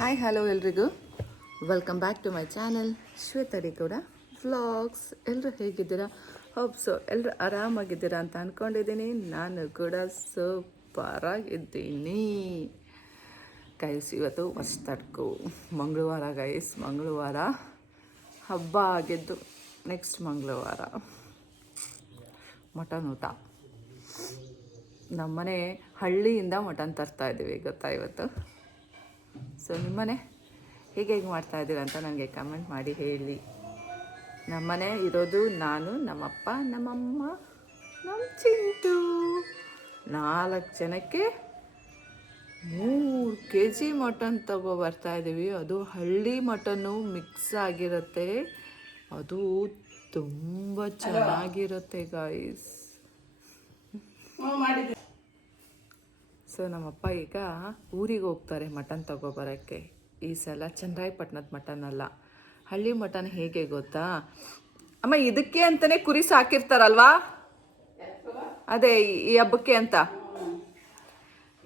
Hi hello ಎಲ್ರಿಗೂ welcome back to my channel Shweta D Gowda vlogs. ಎಲ್ಲರೂ ಹೇಗಿದ್ದೀರಾ? ಹೋಪ್ಸು ಎಲ್ಲರೂ ಆರಾಮಾಗಿದ್ದೀರಾ ಅಂತ ಅಂದ್ಕೊಂಡಿದ್ದೀನಿ. ನಾನು ಕೂಡ ಸೂಪರಾಗಿದ್ದೀನಿ ಗೈಸ್. ಇವತ್ತು ಹೊಸ್ತಡ್ಕು ಮಂಗಳವಾರ ಗೈಸ್. ಮಂಗಳವಾರ ಹಬ್ಬ ಆಗಿದ್ದು ನೆಕ್ಸ್ಟ್ ಮಂಗಳವಾರ ಮಟನ್ ಊಟ. ನಮ್ಮನೆ ಹಳ್ಳಿಯಿಂದ ಮಟನ್ ತರ್ತಾಯಿದ್ದೀವಿ ಗೊತ್ತಾ ಇವತ್ತು. ಸೊ ನಿಮ್ಮನೆ ಹೇಗೆ ಮಾಡ್ತಾಯಿದ್ದೀರ ಅಂತ ನನಗೆ ಕಮೆಂಟ್ ಮಾಡಿ ಹೇಳಿ. ನಮ್ಮನೆ ಇರೋದು ನಾನು, ನಮ್ಮಪ್ಪ, ನಮ್ಮಮ್ಮ, ನಮ್ಮ ಚಿಂಟು 4 ಜನಕ್ಕೆ 3 kg ಮಟನ್ ಬರ್ತಾಯಿದ್ದೀವಿ. ಅದು ಹಳ್ಳಿ ಮಟನ್ನು ಮಿಕ್ಸ್ ಆಗಿರುತ್ತೆ. ಅದು ತುಂಬ ಚೆನ್ನಾಗಿರುತ್ತೆ ಗಾಯ್ಸ್. ಸೊ ನಮ್ಮಪ್ಪ ಈಗ ಊರಿಗೆ ಹೋಗ್ತಾರೆ ಮಟನ್ ತಗೊಬರೋಕ್ಕೆ. ಈ ಸಲ ಚನ್ನರಾಯಪಟ್ಟಣದ ಮಟನ್ ಅಲ್ಲ, ಹಳ್ಳಿ ಮಟನ್. ಹೇಗೆ ಗೊತ್ತಾ ಅಮ್ಮ, ಇದಕ್ಕೆ ಅಂತಲೇ ಕುರಿ ಸಾಕಿರ್ತಾರಲ್ವಾ, ಅದೇ ಈ ಹಬ್ಬಕ್ಕೆ ಅಂತ,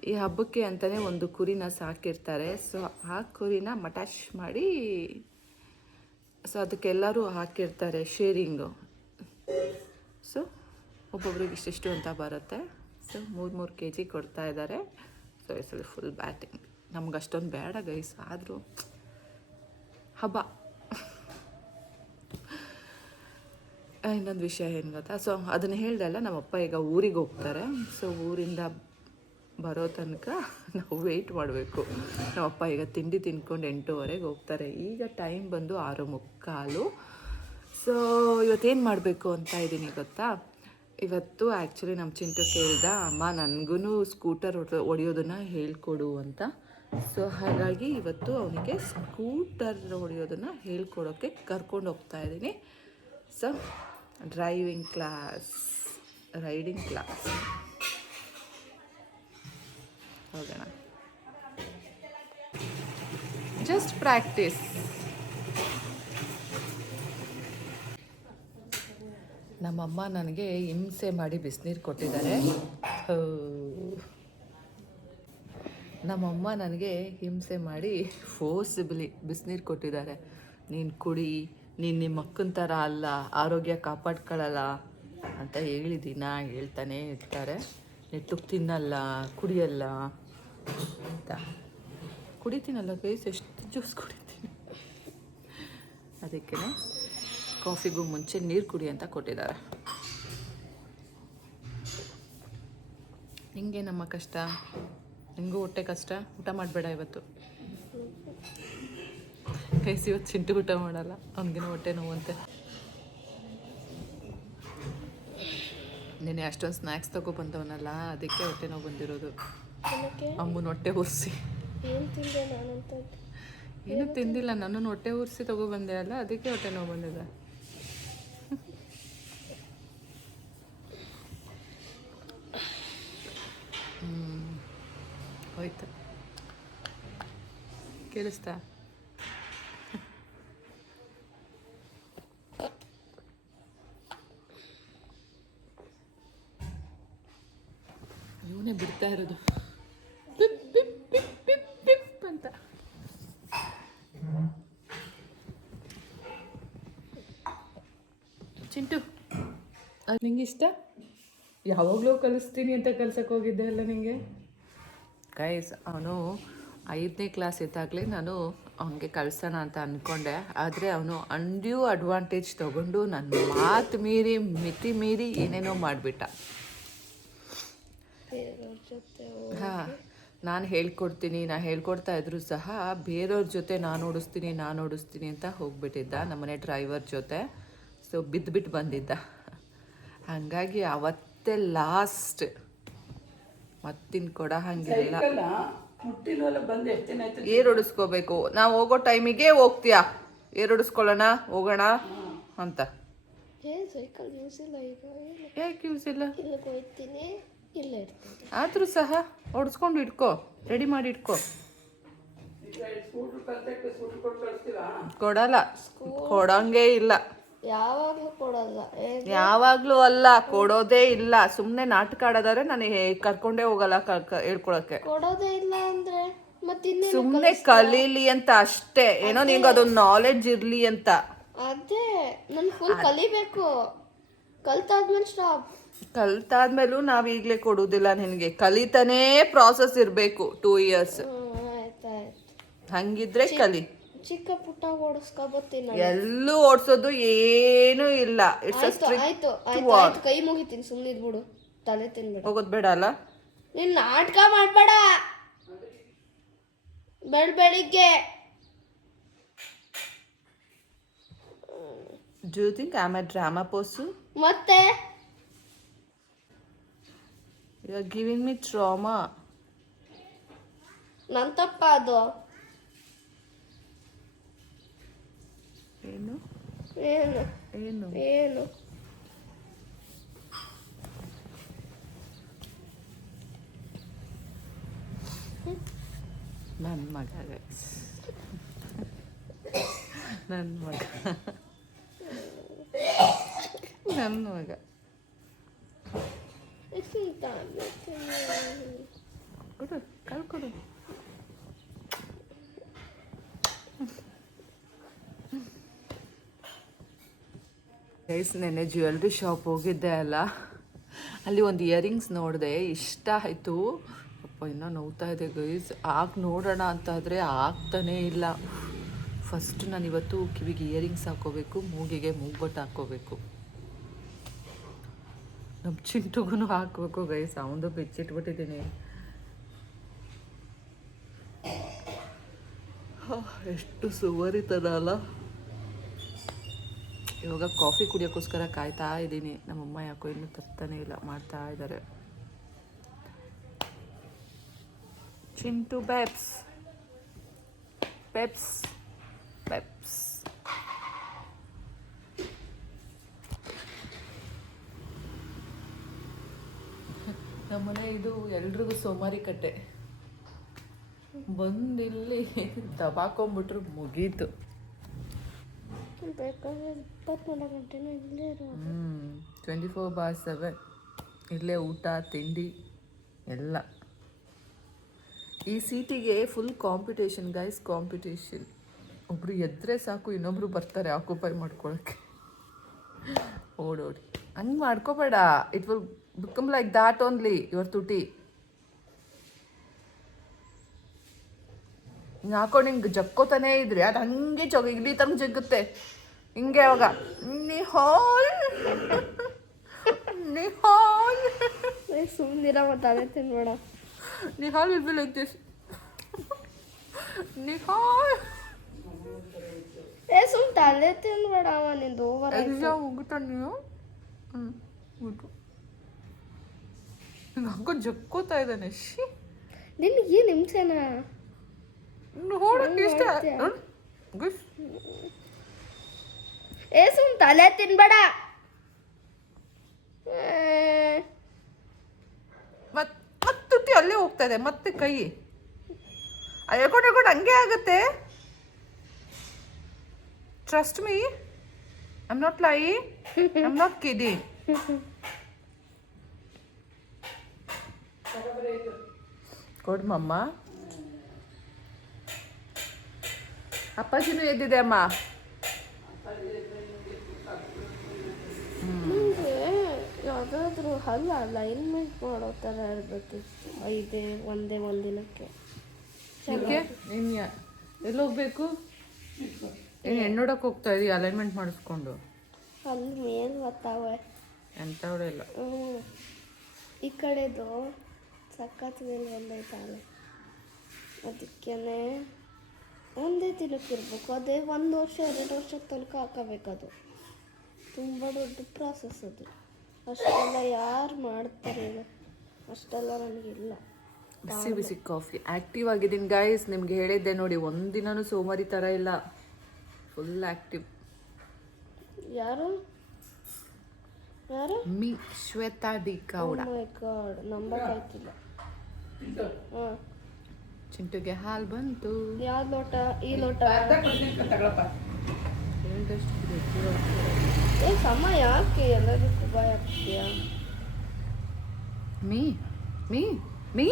ಈ ಹಬ್ಬಕ್ಕೆ ಅಂತಲೇ ಒಂದು ಕುರಿನ ಸಾಕಿರ್ತಾರೆ. ಸೊ ಆ ಕುರಿನ ಮಟಾಶ್ ಮಾಡಿ, ಸೊ ಅದಕ್ಕೆಲ್ಲರೂ ಹಾಕಿರ್ತಾರೆ ಶೇರಿಂಗು. ಸೊ ಒಬ್ಬೊಬ್ರಿಗೆ ಇಷ್ಟಿಷ್ಟು ಅಂತ ಬರುತ್ತೆ. ಸೊ 3 kg ಕೊಡ್ತಾ ಇದ್ದಾರೆ. ಸೊ ಈ ಸಲ ಫುಲ್ ಬ್ಯಾಟಿಂಗ್. ನಮ್ಗೆ ಅಷ್ಟೊಂದು ಬೇಡ ಗೈಸ್, ಆದರೂ ಹಬ್ಬ. ಇನ್ನೊಂದು ವಿಷಯ ಏನು ಗೊತ್ತಾ, ಸೊ ಅದನ್ನು ಹೇಳ್ದಲ್ಲ, ನಮ್ಮಪ್ಪ ಈಗ ಊರಿಗೆ ಹೋಗ್ತಾರೆ. ಸೊ ಊರಿಂದ ಬರೋ ತನಕ ನಾವು ವೆಯ್ಟ್ ಮಾಡಬೇಕು. ನಮ್ಮಪ್ಪ ಈಗ ತಿಂಡಿ ತಿನ್ಕೊಂಡು 8:30 ಹೋಗ್ತಾರೆ. ಈಗ ಟೈಮ್ ಬಂದು 6:45. ಸೊ ಇವತ್ತೇನು ಮಾಡಬೇಕು ಅಂತ ಇದ್ದೀನಿ ಗೊತ್ತಾ. ಇವತ್ತು ಆ್ಯಕ್ಚುಲಿ ನಮ್ಮ ಚಿಂಟು ಕೇಳಿದ, ಅಮ್ಮ ನನಗೂ ಸ್ಕೂಟರ್ ಹೊಡೆಯೋದನ್ನು ಹೇಳ್ಕೊಡು ಅಂತ. ಸೊ ಹಾಗಾಗಿ ಇವತ್ತು ಅವನಿಗೆ ಸ್ಕೂಟರ್ ಹೊಡೆಯೋದನ್ನು ಹೇಳ್ಕೊಡೋಕ್ಕೆ ಕರ್ಕೊಂಡು ಹೋಗ್ತಾ ಇದ್ದೀನಿ. ಸೊ ರೈಡಿಂಗ್ ಕ್ಲಾಸ್ ಹೋಗೋಣ. Just practice. ನಮ್ಮಮ್ಮ ನನಗೆ ಹಿಂಸೆ ಮಾಡಿ ಬಿಸಿನೀರು ಕೊಟ್ಟಿದ್ದಾರೆ. ನಮ್ಮಮ್ಮ ನನಗೆ ಹಿಂಸೆ ಮಾಡಿ ಫೋರ್ಸಿಬಲಿ ಬಿಸಿನೀರು ಕೊಟ್ಟಿದ್ದಾರೆ. ನೀನು ಕುಡಿ, ನೀನು ನಿಮ್ಮ ಅಕ್ಕನ ಥರ ಅಲ್ಲ, ಆರೋಗ್ಯ ಕಾಪಾಡ್ಕೊಳ್ಳಲ್ಲ ಅಂತ ಹೇಳ್ತಾನೆ ಇರ್ತಾರೆ. ನೆಟ್ಟಗೆ ತಿನ್ನಲ್ಲ, ಕುಡಿಯಲ್ಲ ಅಂತ. ಕುಡಿತೀನಲ್ಲ ಗೈಸ್, ಎಷ್ಟು ಜ್ಯೂಸ್ ಕುಡಿತೀನಿ. ಅದಕ್ಕೆ ಕಾಫಿಗೂ ಮುಂಚೆ ನೀರು ಕುಡಿ ಅಂತ ಕೊಟ್ಟಿದ್ದಾರೆ. ನಿಂಗೆ ನಮ್ಮ ಕಷ್ಟ, ನಿಂಗೂ ಹೊಟ್ಟೆ ಕಷ್ಟ. ಊಟ ಮಾಡಬೇಡ ಇವತ್ತು ಗೈಸ್. ಇವತ್ತು ಚಿಂಟು ಊಟ ಮಾಡಲ್ಲ, ಅವನಿಗೇನೋ ಹೊಟ್ಟೆ ನೋವಂತೆ. ನೆನೆ ಅಷ್ಟೊಂದು ಸ್ನ್ಯಾಕ್ಸ್ ಬಂದವನಲ್ಲ, ಅದಕ್ಕೆ ಹೊಟ್ಟೆ ನೋವು ಬಂದಿರೋದು. ಅಮ್ಮನ ಹೊಟ್ಟೆ ಉರಿಸಿ. ಏನೂ ತಿಂದಿಲ್ಲ, ನನ್ನನ್ನು ಹೊಟ್ಟೆ ಉರಿಸಿ ಬಂದೆ ಅಲ್ಲ, ಅದಕ್ಕೆ ಹೊಟ್ಟೆ ನೋವು ಬಂದಿದೆ. ಹೋಯ್ತು, ಕೇಳಿಸ್ತಾ? ಇವನೇ ಬಿಡ್ತಾ ಇರೋದು pip pip pip pip pip ಅಂತ. ಚಿಂಟು, ಅದು ನಿಂಗೆ ಇಷ್ಟ? ಯಾವಾಗಲೂ ಕಲಿಸ್ತೀನಿ ಅಂತ ಕಲ್ಸಕ್ಕೆ ಹೋಗಿದ್ದೆ ಅಲ್ಲ ನಿಂಗೆ. ಗೈಸ್, ಅವನು 5ನೇ ಕ್ಲಾಸ್ ಇದ್ದಾಗಲೇ ನಾನು ಅವನಿಗೆ ಕಳಿಸೋಣ ಅಂತ ಅಂದ್ಕೊಂಡೆ. ಆದರೆ ಅವನು ಅನ್ಡ್ಯೂ ಅಡ್ವಾಂಟೇಜ್ ತೊಗೊಂಡು ನನ್ನ ಮಾತು ಮೀರಿ, ಮಿತಿ ಮೀರಿ ಏನೇನೋ ಮಾಡಿಬಿಟ್ಟ. ಹಾಂ, ನಾನು ಹೇಳ್ಕೊಡ್ತಾ ಇದ್ರು ಸಹ ಬೇರೆಯವ್ರ ಜೊತೆ ನಾನು ಓಡಿಸ್ತೀನಿ ಅಂತ ಹೋಗ್ಬಿಟ್ಟಿದ್ದ ನಮ್ಮನೆ ಡ್ರೈವರ್ ಜೊತೆ. ಸೊ ಬಿದ್ದು ಬಂದಿದ್ದ. ಹಾಗಾಗಿ ಅವತ್ತೇ ಲಾಸ್ಟ್. ಮತ್ತಿನ್ ಕೊಡ ಹಂಗಿಲ್ಲ. ಏರ್ ಹೊಡಿಸ್ಕೋಬೇಕು. ನಾವು ಹೋಗೋ ಟೈಮಿಗೆ ಹೋಗ್ತೀಯಾ, ಏರ್ ಹೊಡಿಸ್ಕೊಳ್ಳೋಣ, ಹೋಗೋಣ ಅಂತ. ಯಾಕೆ ಯೂಸ್ ಇಲ್ಲ? ಆದರೂ ಸಹ ಹೊಡಿಸ್ಕೊಂಡು ಇಟ್ಕೋ, ರೆಡಿ ಮಾಡಿ ಇಟ್ಕೋ. ಕೊಡಲ್ಲ, ಕೊಡಂಗೇ ಇಲ್ಲ. ಯಾವಾಗ್ಲೂ ಅಲ್ಲ, ಕೊಡೋದೇ ಇಲ್ಲ. ಸುಮ್ಮನೆ ನಾಟಕ ಆಡೋದಾದ್ರೆ ನಾನು ಕರ್ಕೊಂಡೇ ಹೋಗಲ್ಲ ಹೇಳ್ಕೊಳಕ್ಕೆ. ಕೊಡೋದೇ ಇಲ್ಲ ಅಂದ್ರೆ ಸುಮ್ಮನೆ ಕಲೀಲಿ ಅಂತ ಅಷ್ಟೇ, ಏನೋ ನಿಂಗೆ ಅದೊಂದು ನಾಲೆಡ್ಜ್ ಇರ್ಲಿ ಅಂತ. ಅದೇ ನನ್ ಫುಲ್ ಕಲಿಬೇಕು, ಕಲ್ತಾದ್ಮೇಲೆ ಸ್ಟಾಪ್. ಕಲ್ತಾದ್ಮೇಲೂ ನಾವ್ ಈಗ್ಲೇ ಕೊಡುದಿಲ್ಲ ನಿನ್ಗೆ, ಕಲಿತಾನೇ ಪ್ರಾಸೆಸ್ ಇರ್ಬೇಕು 2 years. ಹಂಗಿದ್ರೆ ಕಲಿ. ಚಿಕ್ಕ ಪುಟ್ಟ ಓಡಿಸ್ಕೋಬತ್ತೀನಿ, ಎಲ್ಲೂ ಓಡಿಸೋದು ಏನೂ ಇಲ್ಲ. ಆಯ್ತು ಕೈ ಮುಗಿತೀನಿ, ಸುಮ್ಮನೆ ಇದ್ಬಿಡು, ತಲೆ ತಿನ್ಬೇಡ. ಹೋಗೋದ್ ಬೇಡ ಅಲ್ಲ, ನೀನ್ ನಾಟಕ ಮಾಡ್ಬೇಡ. ಬೆಳಿಗ್ಗೆ Do you think I'm a drama person? ಮತ್ತೆ You are giving me trauma. ನನ್ ತಪ್ಪ ಅದು. ಏನು ಏನು ಏನು ಏನು ನನ್ನ ಮಗ ನನ್ನ ಮಗ ನನ್ನ ಮಗ. ಕೊಡು, ಕಾಲು ಕೊಡು. ಗೈಸ್, ನೆನ್ನೆ ಜ್ಯುವೆಲ್ರಿ ಶಾಪ್ ಹೋಗಿದ್ದೆ ಅಲ್ಲ, ಅಲ್ಲಿ ಒಂದು ಇಯರಿಂಗ್ಸ್ ನೋಡಿದೆ, ಇಷ್ಟ ಆಯಿತು. ಅಪ್ಪ ಇನ್ನೂ ನೋವ್ತಾ ಇದೆ ಗೈಸ್. ನೋಡೋಣ ಅಂತಾದರೆ ಆಗ್ತಾನೇ ಇಲ್ಲ. ಫಸ್ಟ್ ನಾನು ಇವತ್ತು ಕಿವಿಗೆ ಇಯರಿಂಗ್ಸ್ ಹಾಕೋಬೇಕು, ಮೂಗಿಗೆ ಮೂಗ್ಬಟ್ಟು ಹಾಕ್ಕೋಬೇಕು. ನಮ್ಮ ಚಿಂಟುಗೂ ಹಾಕಬೇಕು ಗೈಸ್, ಅವನದು ಬಿಚ್ಚಿಟ್ಬಿಟ್ಟಿದ್ದೀನಿ. ಎಷ್ಟು ಸುವರಿತದ ಅಲ್ಲ. ಇವಾಗ ಕಾಫಿ ಕುಡಿಯೋಕ್ಕೋಸ್ಕರ ಕಾಯ್ತಾ ಇದ್ದೀನಿ. ನಮ್ಮಮ್ಮ ಯಾಕೋ ಇನ್ನೂ ತರ್ತಾನೆ ಇಲ್ಲ, ಮಾಡ್ತಾ ಇದ್ದಾರೆ. ಚಿಂಟು ಪೆಪ್ಸ್ ಪೆಪ್ಸ್ ಪೆಪ್ಸ್. ನಮ್ಮನೆ ಇದು ಎಲ್ರಿಗೂ ಸೋಮಾರಿ ಕಟ್ಟೆ. ಬಂದಿಲ್ಲಿ ದಬಾಕೊಂಬಿಟ್ರು ಮುಗೀತು. 24/7 ಇಲ್ಲೇ ಊಟ ತಿಂಡಿ ಎಲ್ಲ. ಈ ಸೀಟಿಗೆ ಫುಲ್ ಕಾಂಪಿಟೇಷನ್ ಗೈಸ್, ಕಾಂಪಿಟೇಷನ್. ಒಬ್ರು ಎದ್ರೆ ಸಾಕು, ಇನ್ನೊಬ್ರು ಬರ್ತಾರೆ ಆಕ್ಯುಪೈ ಮಾಡ್ಕೊಳಕ್ಕೆ. ಓಡೋಡಿ ಹಂಗೆ ಮಾಡ್ಕೋಬೇಡ, it will become like that only your ತುಟಿ. ಹಾಕೊಂಡು ಹಿಂಗೆ ಜಕ್ಕೋತಾನೆ ಇದ್ರಿ, ಅದು ಹಂಗೆ ಇಲ್ಲಿ ತನಕ ಜಗ್ಗುತ್ತೆ ಹಿಂಗೆ. ಅವಾಗ ನಿಹಾಲ್ ನಿಹಾಲ್ ಸುಮ್ಮನಿರ, ಮತ್ತೆ ತಿನ್ಬೇಡ. Nihal will be like this. Nihal ಸುಮ್ ತಲೆ ತಿನ್ಬೇಡ, ನಿಂದು ಓವರ್ ಎಕ್ಸಾಮ್ ಹೋಗುತ್ತಾ ನೀವು? ಊಟು ಹಿಂಗೆ ಹಾಕೊಂಡು ಜಕ್ಕೋತಾ ಇದ್ದಾನೆ. ಶಿ, ನಿನ್ಗೆ ಏನು ಹಿಂಸೆನಾ? ನೋಡಕ್ಕೆ ಇಷ್ಟ. ಸುಮ್ ತಲೆ ತಿನ್ಬೇಡ. ಮತ್ತೆ ತುಟಿ ಅಲ್ಲೇ ಹೋಗ್ತಾ ಇದೆ, ಮತ್ತೆ ಕೈ ಎಳ್ಕೊಂಡು ಎಳ್ಕೊಂಡು ಹಂಗೆ ಆಗುತ್ತೆ. Trust me, I am not lying, I am not kidding. ಕೊಡು ಮಮ್ಮ. ಅಪ್ಪಾಜಿನೂ ಎದ್ದಿದೆ ಅಮ್ಮ. ಯಾವುದಾದ್ರೂ ಅಲ್ಲ ಅಲೈನ್ಮೆಂಟ್ ಮಾಡೋ ಥರ ಇರಬೇಕು. ಒಂದೇ ಒಂದಿನಕ್ಕೆ ಎಲ್ಲಿ ಹೋಗ್ಬೇಕು? ಏನು ಹೆಣ್ಣೋಡಕ್ಕೆ ಹೋಗ್ತಾ ಇದೀಯ ಅಲೈನ್ಮೆಂಟ್ ಮಾಡಿಸ್ಕೊಂಡು? ಅಲ್ಲಿ ಮೇಲ್ ಬರ್ತಾವೆ ಎಂಥವಳೆ ಇಲ್ಲ. ಈ ಕಡೆದು ಸಖತ್ ಮೇಲೆ ಬಂದೈತಲ್ಲ, ಅದಕ್ಕೇ ಒಂದೇ ದಿನಕ್ಕೆ ಇರಬೇಕು. ಅದೇ 1 ವರ್ಷ 2 ವರ್ಷದ ತನಕ ಹಾಕಬೇಕದು. ತುಂಬ ದೊಡ್ಡ ಪ್ರಾಸೆಸ್ ಅದು. ಅಷ್ಟೆಲ್ಲ ಯಾರು ಮಾಡ್ತಾರೆ ಈಗ? ಅಷ್ಟೆಲ್ಲ ನನಗಿಲ್ಲ. ಬಿಸಿ ಬಿಸಿ ಕಾಫಿ. ಆ್ಯಕ್ಟಿವ್ ಆಗಿದ್ದೀನಿ ಗೈಸ್, ನಿಮ್ಗೆ ಹೇಳಿದ್ದೆ ನೋಡಿ, ಒಂದಿನೂ ಸೋಮಾರಿ ಥರ ಇಲ್ಲ, ಫುಲ್ ಆ್ಯಕ್ಟಿವ್. ಯಾರು ಯಾರು? Me Shweta D Gowda. My god, ನಂಬಕ್ಕಾಯ್ತಿಲ್ಲ. ಹಾಂ, ಚಿಂಟುಗೆ ಹಾಲು ಬಂತು. ಯಾವ ಲೋಟ? ಈ ಲೋಟ ಸಮ ಯಾಕೆ ಎಲ್ಲದಕ್ಕೂ ಬಾಯ್ ಹಾಕ್ತೀಯಾ? ಮೀ ಮೀ ಮೀ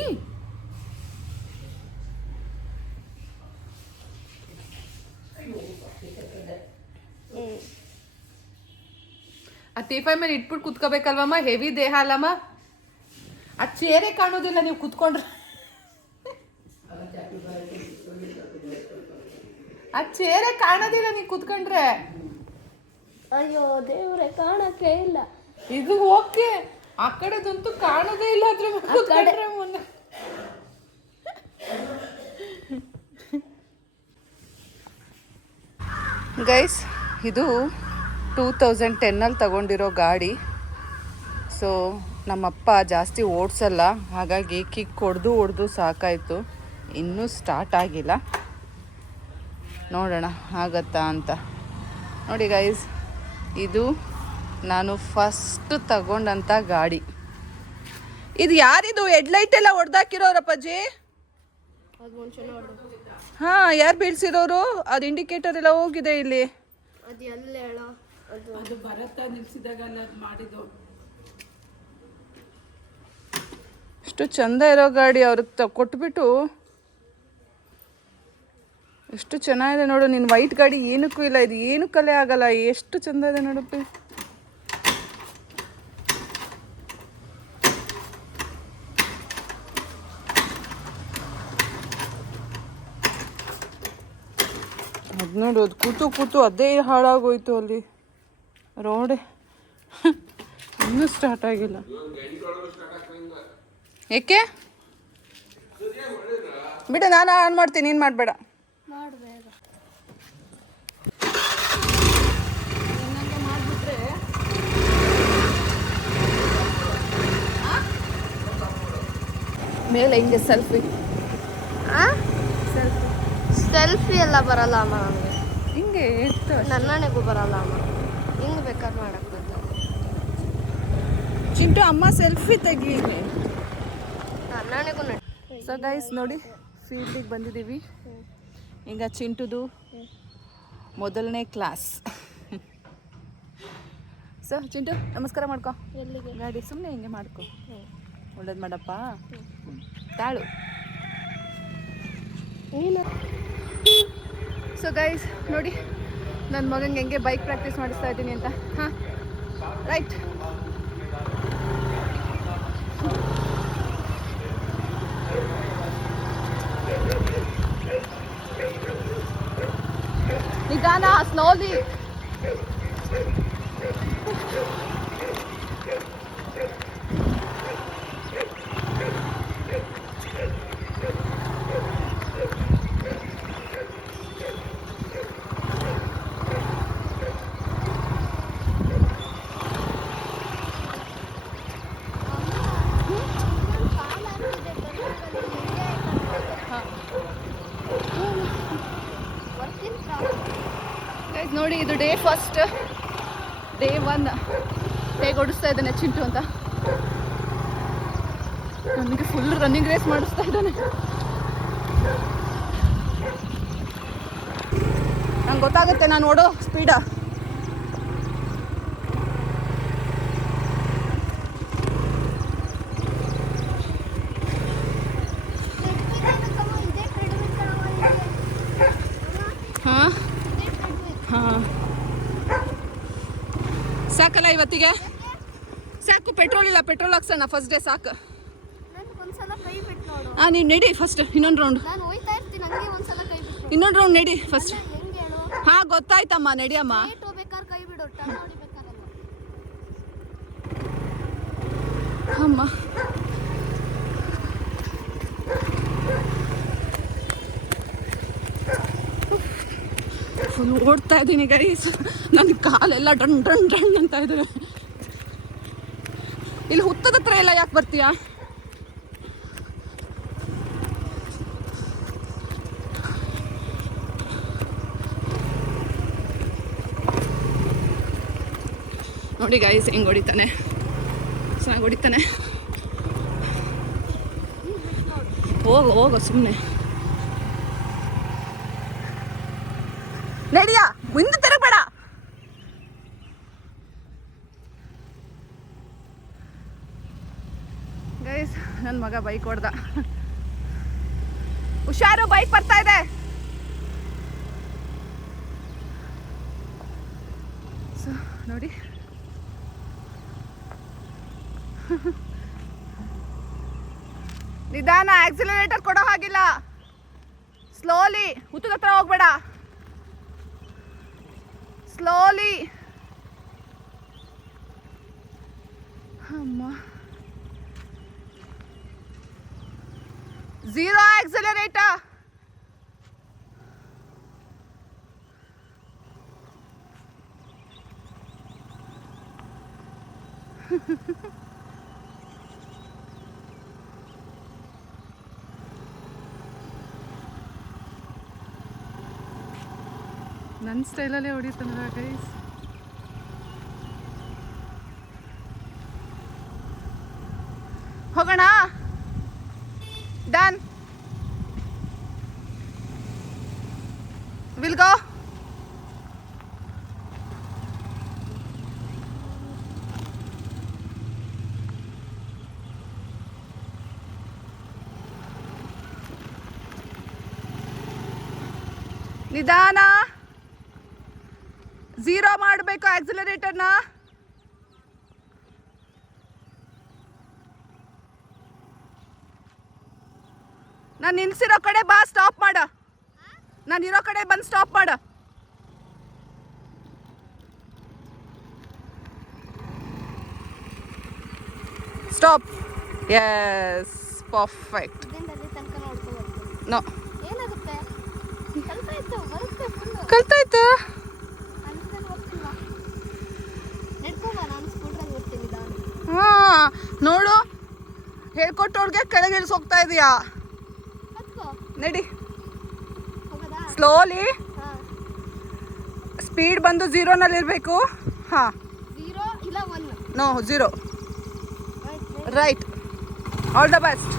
ಆ ಟೀಫೈ ಮೇಲೆ ಇಟ್ಬಿಟ್ಟು ಕುತ್ಕೋಬೇಕಲ್ವಮ್ಮ, ಹೆವಿ ದೇಹ ಅಲ್ಲಮ್ಮ. ಆ ಚೇರೇ ಕಾಣೋದಿಲ್ಲ ನೀವು ಕುತ್ಕೊಂಡ್ರೆ. ಆ ಚೇರೇ ಕಾಣೋದಿಲ್ಲ ನೀವು ಕುತ್ಕೊಂಡ್ರೆ. ಅಯ್ಯೋ ದೇವ್ರೆ, ಕಾಣಕ್ಕೆ ಇಲ್ಲ. ಇದು ಓಕೆ, ಆ ಕಡೆದಂತೂ ಕಾಣೋದೇ ಇಲ್ಲ. ಅದ್ರ ಕುತ್ಕೊಂಡ್ರೆ ಮುನ್ನ ಗೈಸ್, ಇದು 2010 ತಗೊಂಡಿರೋ ಗಾಡಿ. ಸೊ ನಮ್ಮಪ್ಪ ಜಾಸ್ತಿ ಓಡಿಸಲ್ಲ, ಹಾಗಾಗಿ ಕಿಕ್ ಹೊಡೆದು ಸಾಕಾಯಿತು. ಇನ್ನೂ ಸ್ಟಾರ್ಟ್ ಆಗಿಲ್ಲ, ನೋಡೋಣ ಆಗತ್ತಾ ಅಂತ. ನೋಡಿ ಗೈಸ್, ಇದು ನಾನು ಫಸ್ಟ್ ತಗೊಂಡಂಥ ಗಾಡಿ. ಇದು ಯಾರಿದು ಹೆಡ್ಲೈಟ್ ಎಲ್ಲ ಹೊಡೆದಾಕಿರೋರಪ್ಪಾಜಿ? ಹಾಂ, ಯಾರು ಬೀಳ್ಸಿರೋರು? ಅದು ಇಂಡಿಕೇಟರ್ ಎಲ್ಲ ಹೋಗಿದೆ ಇಲ್ಲಿ. ಅದು ಎಲ್ಲ ಹೇಳೋ, ಅದು ಭರತ ನಿಲ್ಸಿದಾಗ ಮಾಡಿದ್ದು. ಎಷ್ಟು ಚಂದ ಇರೋ ಗಾಡಿ ಅವ್ರಿಗೆ ಕೊಟ್ಬಿಟ್ಟು. ಎಷ್ಟು ಚೆನ್ನಾಗಿದೆ ನೋಡು. ನಿನ್ನ ವೈಟ್ ಗಾಡಿ ಏನಕ್ಕೂ ಇಲ್ಲ, ಇದು ಏನು ಕಲೆ ಆಗಲ್ಲ. ಎಷ್ಟು ಚಂದ ಇದೆ ನೋಡಪ್ಪಿ. ಅದು ನೋಡು, ಅದು ಕೂತು ಅದೇ ಹಾಳಾಗೋಯ್ತು ಅಲ್ಲಿ ರೋಡೆ. ಇನ್ನೂ ಸ್ಟಾರ್ಟ್ ಆಗಿಲ್ಲ. ಏಕೆ ಬಿಡು, ನಾನು ಆನ್ ಮಾಡ್ತೀನಿ, ನೀನು ಮಾಡಬೇಡ. ಮೇಲೆ ಹಿಂಗೆ ಸೆಲ್ಫಿ ಸೆಲ್ಫಿ ಎಲ್ಲ ಬರಲ್ಲ ಅಮ್ಮ ನನಗೆ. ಹಿಂಗೆ ಎಷ್ಟು ನನ್ನನೆಗೂ ಬರಲ್ಲ ಅಮ್ಮ. ಹಿಂಗೆ ಬೇಕಾದ್ರೆ ಮಾಡಕ್ ಬರ್ತದೆ. ಚಿಂಟು ಅಮ್ಮ ಸೆಲ್ಫಿ ತೆಗೀಲಿ. ನನ್ನನೆಗೂ ಸೊ ಗೈಸ್ ನೋಡಿ, ಫೀಲ್ಡಿಗೆ ಬಂದಿದ್ದೀವಿ ಈಗ. ಚಿಂಟುದು ಮೊದಲನೇ ಕ್ಲಾಸ್. ಸೊ ಚಿಂಟು ನಮಸ್ಕಾರ ಮಾಡ್ಕೊ. ಎಲ್ಲಿಗೆ? ಗಾಡಿ ಸುಮ್ಮನೆ ಹಿಂಗೆ ಮಾಡ್ಕೊ. ಒಳ್ಳೇದು ಮಾಡಪ್ಪ, ತಾಳು. ಸೊ ಗೈಸ್ ನೋಡಿ, ನನ್ನ ಮಗಂಗೆ ಹೆಂಗೆ ಬೈಕ್ ಪ್ರಾಕ್ಟೀಸ್ ಮಾಡಿಸ್ತಾ ಇದ್ದೀನಿ ಅಂತ. ಹಾಂ ರೈಟ್. ನಿಧಾನ, ಸ್ಲೋಲಿ. ನೋಡಿ, ಇದು ಡೇ ಫಸ್ಟ್, ಡೇ 1 ಹೇಗೆ ಓಡಿಸ್ತಾ ಇದ್ದಾನೆ ಚಿಂಟು ಅಂತ. ನನಗೆ ಫುಲ್ ರನ್ನಿಂಗ್ ರೇಸ್ ಮಾಡಿಸ್ತಾ ಇದ್ದಾನೆ. ನಂಗೆ ಗೊತ್ತಾಗುತ್ತೆ ನಾನು ಓಡೋ ಸ್ಪೀಡ. ಹಾಂ ಹಾಂ, ಸಾಕಲ್ಲ ಇವತ್ತಿಗೆ? ಸಾಕು, ಪೆಟ್ರೋಲ್ ಇಲ್ಲ, ಪೆಟ್ರೋಲ್ ಹಾಕ್ಸೋಣ ಫಸ್ಟ್ ಡೇ, ಸಾಕು. ಹಾಂ, ನೀನು ನಡಿ ಫಸ್ಟ್ ಇನ್ನೊಂದು ರೌಂಡ್. ಇನ್ನೊಂದು ರೌಂಡ್ ನಡಿ ಫಸ್ಟ್. ಹಾಂ ಗೊತ್ತಾಯ್ತಮ್ಮ, ನಡಿಯಮ್ಮ. ಅಮ್ಮ ಫುಲ್ ಓಡ್ತಾ ಇದ್ದೀನಿ ಗೈಸ್. ನನ್ನ ಕಾಲೆಲ್ಲ ಡಣ್ ಡಣ್ ಡಣ್ ಅಂತ ಇದ್ದಾರೆ. ಇಲ್ಲಿ ಹುತ್ತದ ಹತ್ರ ಎಲ್ಲ ಯಾಕೆ ಬರ್ತೀಯಾ? ನೋಡಿ ಗೈಸ್ ಹೆಂಗೆ ಹೊಡಿತಾನೆ, ಚೆನ್ನಾಗಿ ಹೊಡಿತಾನೆ. ಹೋಗೋ ಸುಮ್ಮನೆ ನಡಿಯಾ, ಮುಂದೆ ತಿರುಗಬೇಡ. ಗೈಸ್ ನನ್ನ ಮಗ ಬೈಕ್ ಹೊಡ್ದ. ಹುಷಾರು, ಬೈಕ್ ಬರ್ತಾ ಇದೆ. ಸೊ ನೋಡಿ ನಿಧಾನ, ಆಕ್ಸಿಲರೇಟರ್ ಕೊಡೋ ಹಾಗಿಲ್ಲ. ಸ್ಲೋಲಿ, ಹುತ್ತದ ಹತ್ರ ಹೋಗ್ಬೇಡ. ಸ್ಲೋಲಿ. ಅಮ್ಮ, 0 ಆಕ್ಸಿಲರೇಟರ್. ನನ್ನ ಸ್ಟೈಲಲ್ಲೇ ಹೊಡಿತಾನಲ್ಲ ಗೈಸ್. ಹೋಗೋಣ. ಡನ್. Will go. ನಿಧಾನ. 0 ಮಾಡಬೇಕು ಆಕ್ಸಿಲರೇಟರ್ನ. ನಾನು ನಿಲ್ಸಿರೋ ಕಡೆ ಬಾ, ಸ್ಟಾಪ್ ಮಾಡ. ನಾನು ಇರೋ ಕಡೆ ಬಂದು ಸ್ಟಾಪ್ ಮಾಡ. ಸ್ಟಾಪ್. Yes, perfect. ನೋ, ಕಲ್ತಾಯ್ತಾ? ಹಾ, ನೋಡು, ಹೇಳ್ಕೊಟ್ಟವ್ರಿಗೆ ಕೆಳಗೆ ಇಳಿಸೋಗ್ತಾ ಇದೀಯಾ. ನಡಿ. ಸ್ಲೋಲಿ. ಸ್ಪೀಡ್ ಬಂದು 0ನಲ್ಲಿ ಇರಬೇಕು. ಹಾ, no 0. Right. All the best.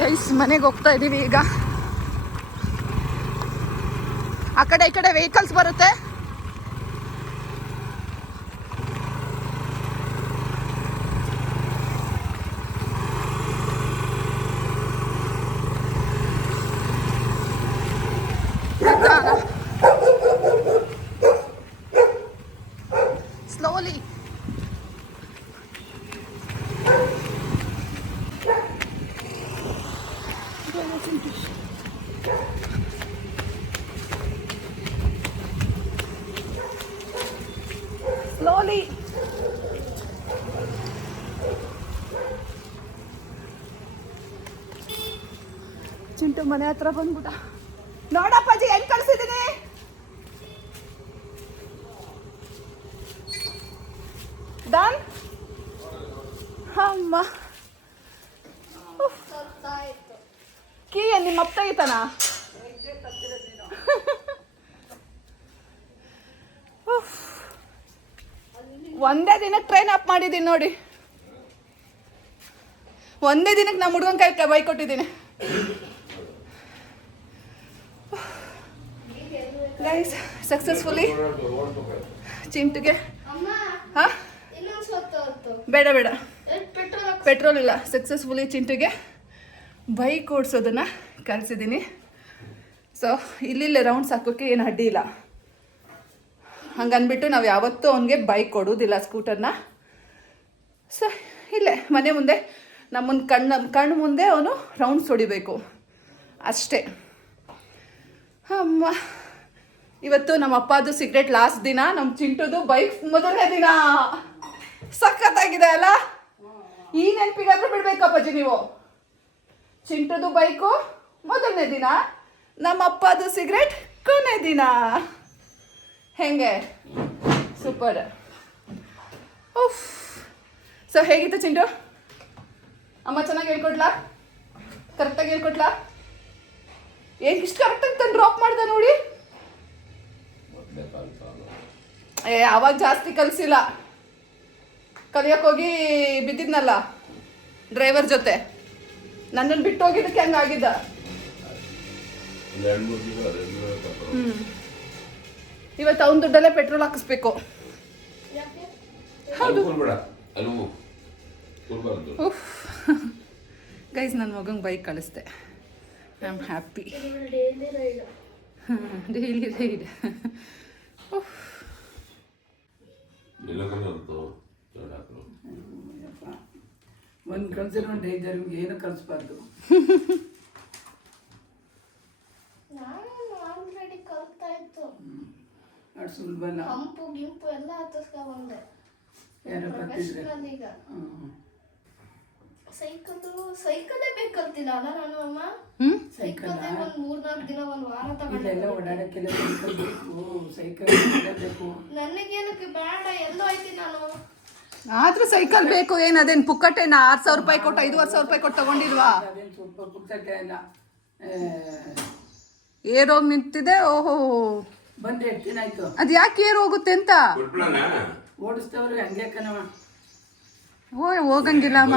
Guys, ಮನೆಗೆ ಹೋಗ್ತಾ ಇದ್ದೀವಿ ಈಗ. ಆ ಕಡೆ ಈ ಕಡೆ ವೆಹಿಕಲ್ಸ್ ಬರುತ್ತೆ. ಸ್ಲೋಲಿ. ಸ್ಲೋಲಿ. ಚಿಂಟು ಮನೆ ಹತ್ರ ಬಂದ್ಬಿಟ್ಟ. ನೋಡಪ್ಪಾಜಿ, ಹೆಂಗ್ ಕಳ್ಸಿದ್ದೀನಿ. ಡನ್. ಅಮ್ಮ, ಕೀ ನಿಮ್ಮ ಅಪ್ಪ ತೆಗಿತಾನ. ಒಂದೇ ದಿನಕ್ಕೆ ಟ್ರೈನ್ ಅಪ್ ಮಾಡಿದ್ದೀನಿ ನೋಡಿ. ಒಂದೇ ದಿನಕ್ಕೆ ನಮ್ಮ ಹುಡುಗನ ಕೈ ಬೈಕ್ ಕೊಟ್ಟಿದ್ದೀನಿ. ಗೈಸ್, ಸಕ್ಸಸ್ಫುಲಿ ಚಿಂಟುಗೆ. ಹಾ, ಬೇಡ ಬೇಡ, ಪೆಟ್ರೋಲ್ ಇಲ್ಲ. ಸಕ್ಸಸ್ಫುಲಿ ಚಿಂಟುಗೆ ಬೈಕ್ ಓಡಿಸೋದನ್ನು ಕಲಿಸಿದ್ದೀನಿ. ಸೊ ಇಲ್ಲಿಲ್ಲೇ ರೌಂಡ್ಸ್ ಹಾಕೋಕ್ಕೆ ಏನು ಅಡ್ಡಿ ಇಲ್ಲ. ಹಂಗನ್ಬಿಟ್ಟು ನಾವು ಯಾವತ್ತೂ ಅವನಿಗೆ ಬೈಕ್ ಕೊಡೋದಿಲ್ಲ, ಸ್ಕೂಟರ್ನ. ಸೊ ಇಲ್ಲೇ ಮನೆ ಮುಂದೆ ನಮ್ಮನ್ನು ಕಣ್ಣು ಮುಂದೆ ಅವನು ರೌಂಡ್ಸ್ ಹೊಡಿಬೇಕು ಅಷ್ಟೇ. ಅಮ್ಮ, ಇವತ್ತು ನಮ್ಮ ಅಪ್ಪದು ಸಿಗರೇಟ್ ಲಾಸ್ಟ್ ದಿನ, ನಮ್ಮ ಚಿಂಟುದು ಬೈಕ್ ಮೊದಲನೇ ದಿನ. ಸಖತ್ತಾಗಿದೆ ಅಲ್ಲ? ಈ ನೆನಪಿಗಾದ್ರೂ ಬಿಡ್ಬೇಕಪ್ಪಾಜಿ ನೀವು. ಚಿಂಟುದು ಬೈಕು ಮೊದಲನೇ ದಿನ, ನಮ್ಮ ಅಪ್ಪದು ಸಿಗರೇಟ್ ಕೊನೆ ದಿನ. ಹೆಂಗೆ? ಸೂಪರ್. ಉಫ್. ಸೊ ಹೇಗಿತ್ತು ಚಿಂಟು? ಅಮ್ಮ ಚೆನ್ನಾಗಿ ಹೇಳ್ಕೊಟ್ಲಾ? ಕರೆಕ್ಟಾಗಿ ಹೇಳ್ಕೊಟ್ಲಾ? ಏನು ಇಷ್ಟು ಕರೆಕ್ಟಾಗಿ ತಂದು ಡ್ರಾಪ್ ಮಾಡ್ದೆ ನೋಡಿ. ಅವಾಗ ಜಾಸ್ತಿ ಕಲಿಸಿಲ್ಲ. ಕಲಿಯೋಕ್ಕೋಗಿ ಬಿದ್ದಿದ್ನಲ್ಲ ಡ್ರೈವರ್ ಜೊತೆ, ನನ್ನನ್ನು ಬಿಟ್ಟು ಹೋಗಿದ್ದಕ್ಕೆ ಹಂಗಾಗಿದ್ದ. ಇವತ್ತು ಅವನ ದುಡ್ಡಲ್ಲೇ ಪೆಟ್ರೋಲ್ ಹಾಕಿಸ್ಬೇಕು. ಹೌದು ಗೈಸ್, ನನ್ನ ಮಗಂಗೆ ಬೈಕ್ ಕಳಿಸ್ದೆ. I am happy. Daily ride. Daily ride. ಒಂದು ಕಲ್ಸಿರೋ ಒಂದು 5 ಜನರಿಗೆ ಏನು ಕಲಿಸ್ಬಾರ್ದು. ನಾನು ಆಲ್ರೆಡಿ ಕಲ್ತಾ ಇತ್ತು. ಅದು ಸುಲಭ ಅಲ್ಲ. ಹಂಪು ಗಿಂಪು ಎಲ್ಲ ಹತ್ತಿಸ್ಕೊ ಬಂದೆ. ಏನೋ ಕಲ್ತಿದ್ರೆ ಪ್ರೊಫೆಷನಲ್ ಈಗ. ಸೈಕಲೇ ಬೇಕಲ್ತಿಲ್ಲ ಅಲ್ಲ ನಾನು ಅಮ್ಮ. ಸೈಕಲ್ ಒಂದು 3-4 ದಿನ ಒಂದು ವಾರ ತಗೊಂಡೆ. ಇಲ್ಲೆಲ್ಲ ಓಡಾಡಕ್ಕೆಲ್ಲ ಸೈಕಲ್ ಬೇಕು, ಸೈಕಲ್ ಬೇಕು. ನನಗೇನಕ್ಕೆ ಬೇಡ, ಎಲ್ಲೋ ಐತಿ ನಾನು. ಆದ್ರೂ ಸೈಕಲ್ ಬೇಕು. ಏನು ಅದೇನು ಪುಕ್ಕಟೇನ? 6,000 ರೂಪಾಯಿ ಕೊಟ್ಟು 5,500 ರೂಪಾಯಿ ಕೊಟ್ಟು ತಗೊಂಡಿಲ್ವಾ? ಅದೇನು ಸ್ವಲ್ಪ ಪುಸ್ತಕ ಇಲ್ಲ. ಏರೋಗಿ ನಿಂತಿದೆ. ಓಹೋ, ಬಂದ್ರೆ 8 ದಿನ ಆಯ್ತು. ಅದು ಯಾಕೆ ಏರ್ ಹೋಗುತ್ತೆ ಅಂತ ಓಡಿಸ್ತವ್ರಿಗೆ ಹಂಗೆ ಕಣವ. ಹೋಗಂಗಿಲ್ಲ ಅಮ್ಮ.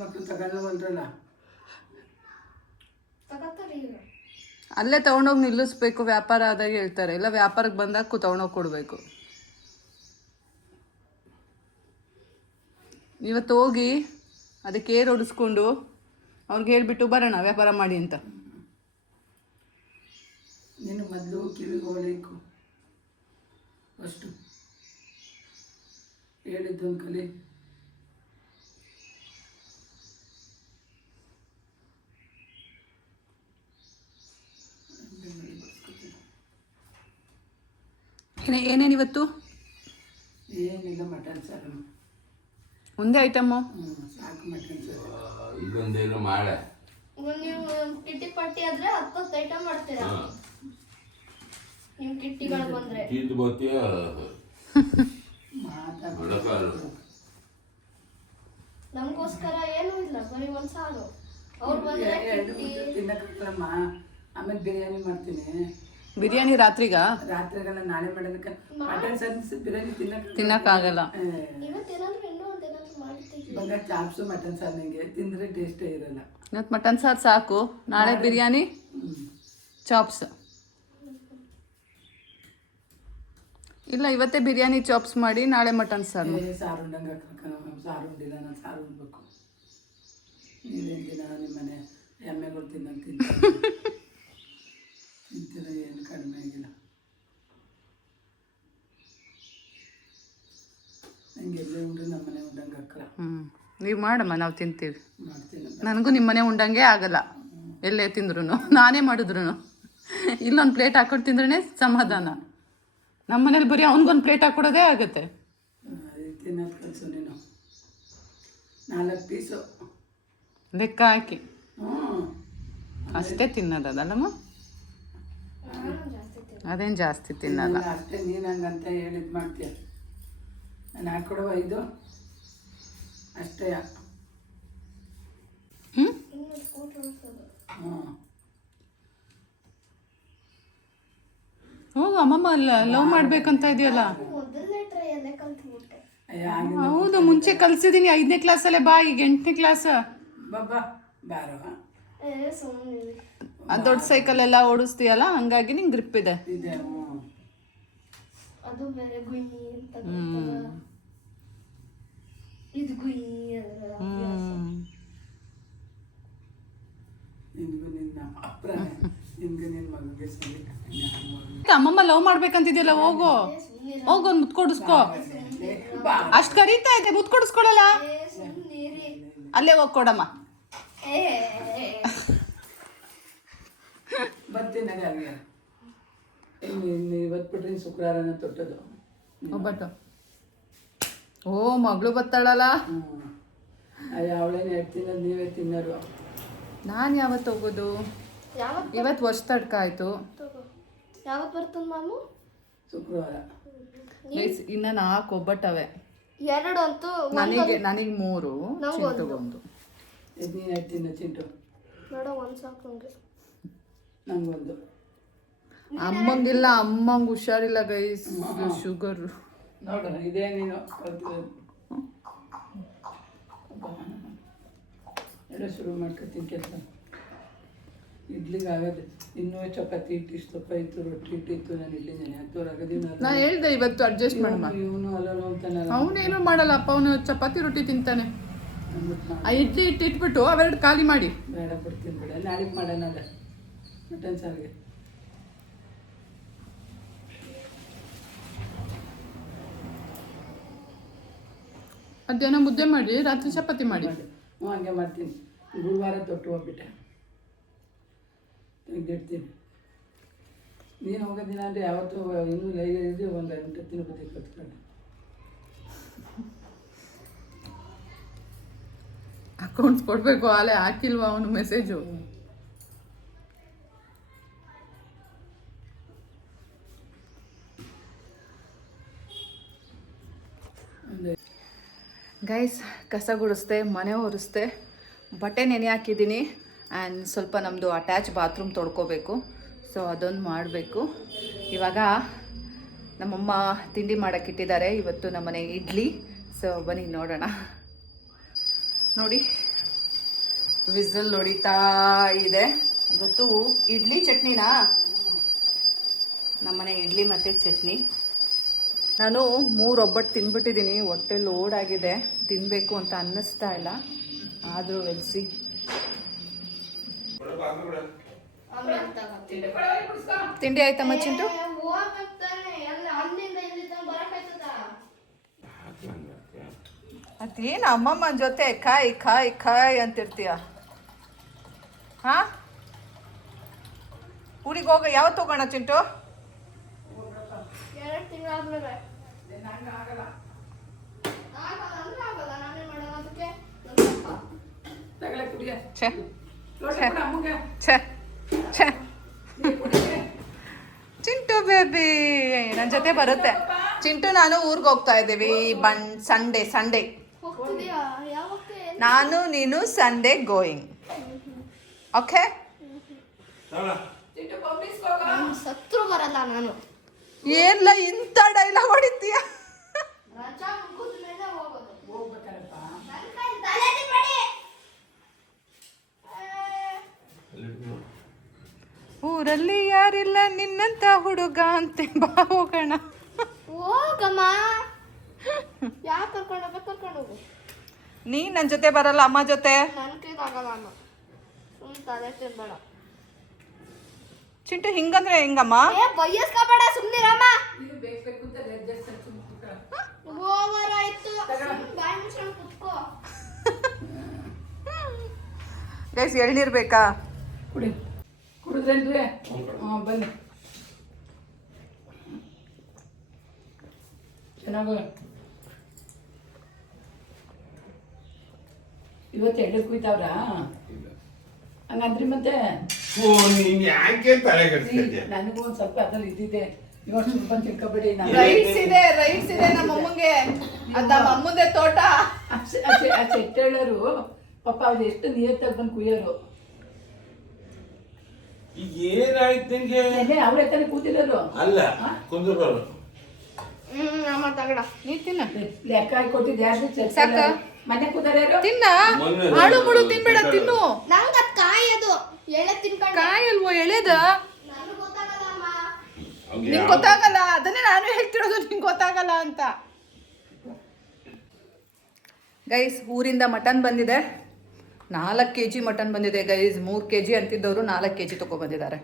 ಮಕ್ಕಳು ತಗೊಂಡು ಬಂದ್ರಲ್ಲ, ತಗೋತಾರೆ ಈಗ. ಅಲ್ಲೇ ತಗೊಂಡೋಗಿ ನಿಲ್ಲಿಸ್ಬೇಕು. ವ್ಯಾಪಾರ ಆದಾಗ ಹೇಳ್ತಾರೆ, ಇಲ್ಲ ವ್ಯಾಪಾರಕ್ಕೆ ಬಂದಾಗ ತಗೊಂಡೋಗಿ ಕೊಡಬೇಕು. ಇವತ್ತು ಹೋಗಿ ಅದಕ್ಕೆ ಏರ್ ಹೊಡಿಸ್ಕೊಂಡು ಅವ್ರಿಗೆ ಹೇಳ್ಬಿಟ್ಟು ಬರೋಣ ವ್ಯಾಪಾರ ಮಾಡಿ ಅಂತ. ನೀನು ಮೊದಲು ಕಿವಿಗೆ ಹೋಗ್ಲಿಕ್ಕು ಅಷ್ಟು ಹೇಳಿದ್ದೊಂದು ಕಲಿ. ಏನೇನು ಇವತ್ತು? ಏನಿಲ್ಲ, ಮಟನ್ ಸಾರು. ಒಂದೇ ಐಟಮ್ಮು? ಸಾಕು ಮಟನ್ ಸಾರು. ಇದೊಂದೇನು ಮಾಡೆ ನೀವು ಕಿಟ್ಟಿ ಪಟ್ಟಿ ಆದ್ರೆ 10 ಐಟಮ್ ಮಾಡ್ತೀರಾ ನಿಮ್ ಕಿಟ್ಟಿಗಳು ಬಂದ್ರೆ. ಚೀತು ಬತ್ತೀಯ ನಮಗೋಸ್ಕರ ಏನೂ ಇಲ್ಲ, ಬರೀ ಒಂದ್ ಸಾರು. ಅವ್ರು ಬಂದ್ರೆ ತಿನ್ನಕ್ಕಮ್ಮ. ಆಮೇಲೆ ಬಿರಿಯಾನಿ ಮಾಡ್ತೀನಿ. ಬಿರಿಯಾನಿ ರಾತ್ರಿಗ? ರಾತ್ರಿಗೆಲ್ಲ ನಾಳೆ ಮಾಡೋದಕ್ಕೆ ಮಟನ್ ಸಾರು ಬಿರಿಯಾನಿ ತಿನ್ನಕ್ಕಾಗಲ್ಲ. ಇವತ್ತೇನಾದ್ರು ಇನ್ನೂ ಒಂದೇನಾದ್ರು ಮಾಡ್ತೀವಿ. ಬಂಗಾರ ಚಾಪ್ಸು ಮಟನ್ ಸಾರು ನನಗೆ ತಿಂದರೆ ಟೇಸ್ಟೇ ಇರಲ್ಲ. ಇವತ್ತು ಮಟನ್ ಸಾರು ಸಾಕು, ನಾಳೆ ಬಿರಿಯಾನಿ ಚಾಪ್ಸ್. ಇಲ್ಲ, ಇವತ್ತೇ ಬಿರಿಯಾನಿ ಚಾಪ್ಸ್ ಮಾಡಿ ನಾಳೆ ಮಟನ್ ಸಾರು. ಸಾರು ಉಂಡಂಗೆ ಸಾರು ಉಂಡಿಲ್ಲ, ನಾನು ಸಾರು ಉಣ್ಬೇಕು. ನೀವೇನು ದಿನ ನಿಮ್ಮನೆ ಎಮ್ಮೆಗಳು ತಿನ್ನಂಗೆ ತಿಂತೀರ, ಏನು ಕಡಿಮೆ ಆಗಿಲ್ಲ. ನಂಗೆ ಎಲ್ಲೇ ಉಂಡ್ರು ನಮ್ಮನೆ ಉಂಡಂಗೆ ಹಾಕಲ್ಲ. ನೀವು ಮಾಡಮ್ಮ, ನಾವು ತಿಂತೀವಿ. ಮಾಡ್ತೀನಿ. ನನಗೂ ನಿಮ್ಮನೆ ಉಂಡಂಗೆ ಆಗಲ್ಲ, ಎಲ್ಲೇ ತಿಂದ್ರು ನಾನೇ ಮಾಡಿದ್ರು. ಇಲ್ಲೊಂದು ಪ್ಲೇಟ್ ಹಾಕೊಂಡು ತಿಂದ್ರೇ ಸಮಾಧಾನ. ನಮ್ಮನೇಲಿ ಬರೀ ಅವ್ನಿಗೊಂದು ಪ್ಲೇಟ್ ಹಾಕೊಡೋದೇ ಆಗುತ್ತೆ. ತಿನ್ನೋದು ಕಲಿಸು ನೀನು. 4 ಪೀಸು ಲೆಕ್ಕ ಹಾಕಿ ಅಷ್ಟೇ ತಿನ್ನೋದಲ್ಲಮ್ಮ. ಅದೇನು ಜಾಸ್ತಿ ತಿನ್ನಲ್ಲ ಅಷ್ಟೇ. ನೀನು ಹಂಗಂತ ಹೇಳಿದ್ ಮಾಡ್ತೀಯ. ನಾನು ಹಾಕೊಡುವ 5 ಅಷ್ಟೇ. ಹೋಗು ಅಮ್ಮಮ್ಮ, ಲವ್ ಮಾಡ್ಬೇಕಂತ ಇದೆಯಲ್ಲ. ಹೌದು, ಮುಂಚೆ ಕಲ್ಸಿದೀನಿ 5ನೇ ಕ್ಲಾಸಲ್ಲೇ. ಬಾ, ಈಗ 8ನೇ ಕ್ಲಾಸ್. ಬಾಬಾ ಬಾರೋ. ದೊಡ್ಡ ಸೈಕಲ್ ಎಲ್ಲ ಓಡಿಸ್ತೀಯಲ್ಲ, ಹಂಗಾಗಿ ನಿಂಗೆ ಗ್ರಿಪ್ ಇದೆ. ಅದು ಬೇರೆ ಗುಯ್ಯಿ ಅಂತ ಇದು ಗುಯ್ಯಿ ಅಮ್ಮಮ್ಮ ಲವ್ ಮಾಡ್ಬೇಕಂತಿದ್ಯಲ್ಲ, ಹೋಗು ಹೋಗು, ಒಂದು ಮುತ್ತು ಕೊಡಿಸ್ಕೋ. ಅಷ್ಟು ಕರೀತಾ ಇದೆ, ಮುತ್ತು ಕೊಡಿಸ್ಕೊಳಲ್ಲ. ಅಲ್ಲೇ ಹೋಗಿ ಕೊಡಮ್ಮ. ಬರ್ತೀನಿ ಅಲ್ಲಿಗೆ. ಇವತ್ತು ಬಿಟ್ರೆ ಶುಕ್ರವಾರನ ತೊಟ್ಟದು ಒಬ್ಬಟ್ಟು. ಓ, ಮಗಳು ಬತ್ತಾಳಲ್ಲ. ಅವಳೇನು 2 ತಿನ್ನೋದು, ನೀವೇ ತಿನ್ನೋರು. ನಾನು ಯಾವತ್ತು ಹೋಗೋದು? ಇವತ್ತು ವರ್ಷ ತಡ್ಕ ಆಯ್ತು. ಯಾವತ್ತು ಬರ್ತದ ಮಾಮು? ಶುಕ್ರವಾರ. ಇನ್ನ 4 ಒಬ್ಬಟ್ಟವೆ. 2 ಅಂತೂ ನನಗೆ 3, ಚಿಂಟುಗೊಂದು. ನೀನು 2 ತಿನ್ನೋ ಚಿಂಟು. ನೋಡ, ಒಂದು ಸಾಕು ನಂಗೆ. ನಂಗೊಂದು. ಅಮ್ಮಂಗಿಲ್ಲ, ಅಮ್ಮಂಗೆ ಹುಷಾರಿಲ್ಲ ಗೈಸ್, ಶುಗರ್. ನೋಡ, ಇದೇ ನೀನು ಕಲ್ತಿರೋದು. ಎಲ್ಲ ಶುರು ಮಾಡ್ಕೊತೀನಿ ಕೆಲಸ. ಇಡ್ಲಿಗೆ ಆಗೋದು ಇನ್ನೂ ಚಪಾತಿ ಇಟ್ಟಿಷ್ಟಪ್ಪ ಇತ್ತು ರೊಟ್ಟಿ ಇಟ್ಟಿತ್ತು ನಾನು ಇಲ್ಲಿದ್ದೇನೆ ಹತ್ತೂರು ಆಗೋದಿನ ನಾನು ಹೇಳ್ದೆ ಇವತ್ತು ಅಡ್ಜಸ್ಟ್ ಮಾಡಮ್ಮ. ಇವನು ಅಲ್ಲಲ್ಲ ಅಂತಾನಲ್ಲ ಅವನೇನು ಮಾಡಲ್ಲ ಅಪ್ಪ, ಅವನು ಚಪಾತಿ ರೊಟ್ಟಿ ತಿಂತಾನೆ. ಆ ಇಡ್ಲಿ ಇಟ್ಬಿಟ್ಟು ಅವೆರಡು ಖಾಲಿ ಮಾಡಿ. ಬೇಡ ಬಿಡ್ತೀನಿ ಬಿಡ, ನಾಳೆಗೆ ಮಾಡೋಣಲ್ಲ ಮಟನ್ ಸಾರಿಗೆ. ಮಧ್ಯಾಹ್ನ ಮುದ್ದೆ ಮಾಡಿ, ರಾತ್ರಿ ಚಪಾತಿ ಮಾಡಿ. ಹ್ಞೂ ಹಂಗೆ ಮಾಡ್ತೀನಿ. ಗುರುವಾರ ತೊಟ್ಟು ಹೋಗ್ಬಿಟ್ಟೆ ತೆಗೆದಿಡ್ತೀನಿ. ನೀನು ಹೋಗೋ ದಿನ ಅಂದರೆ ಯಾವತ್ತೂ ಇನ್ನೂ ಲೈಬ್ರರಿ ಒಂದು ಗಂಟೆ ತಿನ್ಬೇಕು ಕತ್ಕೊಂಡು. ಅಕೌಂಟ್ಸ್ ಕೊಡಬೇಕು, ಆಲೆ ಹಾಕಿಲ್ವಾ ಅವನು ಮೆಸೇಜು. ಗೈಸ್, ಕಸ ಗುಡಿಸ್ದೆ, ಮನೆ ಒರೆಸ್ದೆ, ಬಟ್ಟೆ ನೆನೆ ಹಾಕಿದ್ದೀನಿ. ಆ್ಯಂಡ್ ಸ್ವಲ್ಪ ನಮ್ಮದು ಅಟ್ಯಾಚ್ ಬಾತ್ರೂಮ್ ತೊಳ್ಕೊಬೇಕು. ಸೊ ಅದೊಂದು ಮಾಡಬೇಕು. ಇವಾಗ ನಮ್ಮಮ್ಮ ತಿಂಡಿ ಮಾಡೋಕ್ಕಿಟ್ಟಿದ್ದಾರೆ. ಇವತ್ತು ನಮ್ಮನೆ ಇಡ್ಲಿ. ಸೊ ಬನ್ನಿ ನೋಡೋಣ. ನೋಡಿ, ವಿಸಲ್ ಹೊಡಿತಾ ಇದೆ. ಇವತ್ತು ಇಡ್ಲಿ ಚಟ್ನಿನಾ, ನಮ್ಮನೆ ಇಡ್ಲಿ ಮತ್ತು ಚಟ್ನಿ. ನಾನು 3 ಒಬ್ಬಟ್ಟು ತಿಂದ್ಬಿಟ್ಟಿದ್ದೀನಿ. ಹೊಟ್ಟೆ ಲೋಡ್ ಆಗಿದೆ, ತಿನ್ನಬೇಕು ಅಂತ ಅನ್ನಿಸ್ತಾ ಇಲ್ಲ. ಆದರೂ ವೆಲ್ಸಿ. ತಿಂಡಿ ಆಯ್ತಮ್ಮ ಚಿಂಟು? ಅದೇನು ಅಮ್ಮಮ್ಮನ ಜೊತೆ ಕಾಯ್ ಕಾಯ್ ಕಾಯ್ ಅಂತಿರ್ತೀಯ? ಹಾ, ಊರಿಗೆ ಹೋಗ. ಯಾವತ್ತು ಹೋಗೋಣ ಚಿಂಟು? 2 ತಿಂಗಳಾದ್ಮೇಲೆ. ಛೇ ಛೇ ಛೇ, ಚಿಂಟು ಬೇಬಿ ನನ್ನ ಜೊತೆ ಬರುತ್ತೆ. ಚಿಂಟು ನಾನು ಊರಿಗೆ ಹೋಗ್ತಾ ಇದ್ದೀವಿ. ಸಂಡೇ ಹೋಗ್ತಿದ್ಯಾ? ಯಾವಕ್ಕೆ? ನಾನು ನೀನು ಸಂಡೇ ಗೋಯಿಂಗ್. ಓಕೆ? ಸತ್ರು ಬರಲ್ಲ ನಾನು. ಏನಿಲ್ಲ, ಇಂಥ ಡೈಲಾಗ್ ಹೊಡಿತೀಯ. ರಜಾ ಮುಗಿದ ಮೇಲೆ ಹೋಗೋದು. ಹೋಗ್ಬೇಕಲ್ಲಪ್ಪ. ನನ್ನ ಕೈ ತಲೆಗೆ ಬಡಿ. ಊರಲ್ಲಿ ಯಾರಿಲ್ಲ ನಿನ್ನಂತ ಹುಡುಗ ಅಂತೆ, ಬಾ ಹೋಗೋಣ. ಹೋಗಮ್ಮ. ಯಾಕೆ ಕರ್ಕೊಂಡು ಹೋಗ್ಬೇಕು? ಕರ್ಕೊಂಡು ಹೋಗು. ನೀ ನನ್ನ ಜೊತೆ ಬರಲ್ಲ, ಅಮ್ಮ ಜೊತೆ. ನನ್ನ ಕೈದಾಗಲ್ಲ ಅಮ್ಮ. ಸುಮ್ಮನೆ ತಲೆ ತಿನ್ಬೇಡ. ಚಿಂಟು ಹಿಂಗಂದ್ರೆ ಹೆಂಗಮ್ಮ? ಬೈಯಸ್ಕೋಬೇಡ, ಸುಮ್ಮನಿರಮ್ಮ. ಇದು ಬೇಕು ಅಂತ ಅಡ್ಜಸ್ಟ್ ಸುಮ್ಮನೆ ಓವರ್ ಆಯ್ತು. ಬಾಯಿ ಮುಚ್ಕೊಂಡು ಕುತ್ಕೋ. ಗೈಸ್, ಎಳ್ನೀರು ಬೇಕಾ? ಕುಡಿ, ಕುಡಿದ್ರೇನ್ರಿ? ಹಾಂ ಬನ್ನಿ. ಚೆನ್ನಾಗ ಇವತ್ತು ಎಳ್ಳು ಕುಯ್ತಾವ್ರಾ? ಹಂಗಂದ್ರಿ ಮತ್ತೆ ನನಗೂ ಒಂದು ಸ್ವಲ್ಪ ಅದ್ರಲ್ಲಿ ಇದ್ದಿದೆ. ಇವಾಗ ಸ್ವಲ್ಪ ತಿಳ್ಕೊಬೇಡಿ. ರೈಟ್ಸ್ ಇದೆ ನಮ್ಮ ಅಮ್ಮಂಗೆ. ಅದು ನಮ್ಮ ಅಮ್ಮಂದೆ ತೋಟ. ಆ ಚೆಟ್ಟೇಳರು ಪಾಪ ಅವ್ರು ಎಷ್ಟು ನಿಯತ್ತಾಗಿ ಬಂದು ಕುಯ್ಯೋರು. ಅವ್ರ ತಾನೇ ಕೂತಿರೋರು. ಅಲ್ಲ ಕುಂದ್ರಬಾರ್ದು. ಅಮ್ಮ ತಗಡ. ನೀ ತಿನ್ನ. ಲೆಕ್ಕ ಹಾಕಿ ಕೊಟ್ಟಿದ್ದು ಯಾರು? ಸಾಕ? ಮನೆ ಕೂತಾರ್ಯಾರು? ತಿನ್ನ. ಹಾಳು ಮುಳು ತಿನ್ಬೇಡ, ತಿನ್ನು. ನಂಗೆ ಅದು ಕಾಯಿ, ಅದು ಎಳೆ ತಿನ್ಕೊಂಡು. ಕಾಯಲ್ವೋ ಎಳೆದ? ನನಗೆ ಗೊತ್ತಾಗಲ್ಲ ಅಮ್ಮ. ನಿಂಗೆ ಗೊತ್ತಾಗಲ್ಲ, ಅದನ್ನೇ ನಾನು ಹೇಳ್ತಿರೋದು, ನಿಂಗೆ ಗೊತ್ತಾಗಲ್ಲ ಅಂತ. ಗೈಸ್, ಊರಿಂದ ಮಟನ್ ಬಂದಿದೆ. 4 kg ಮಟನ್ ಬಂದಿದೆ ಗೈಸ್. 3 kg ಅಂತಿದ್ದವರು 4 kg ತೊಗೊಬಂದಿದ್ದಾರೆ.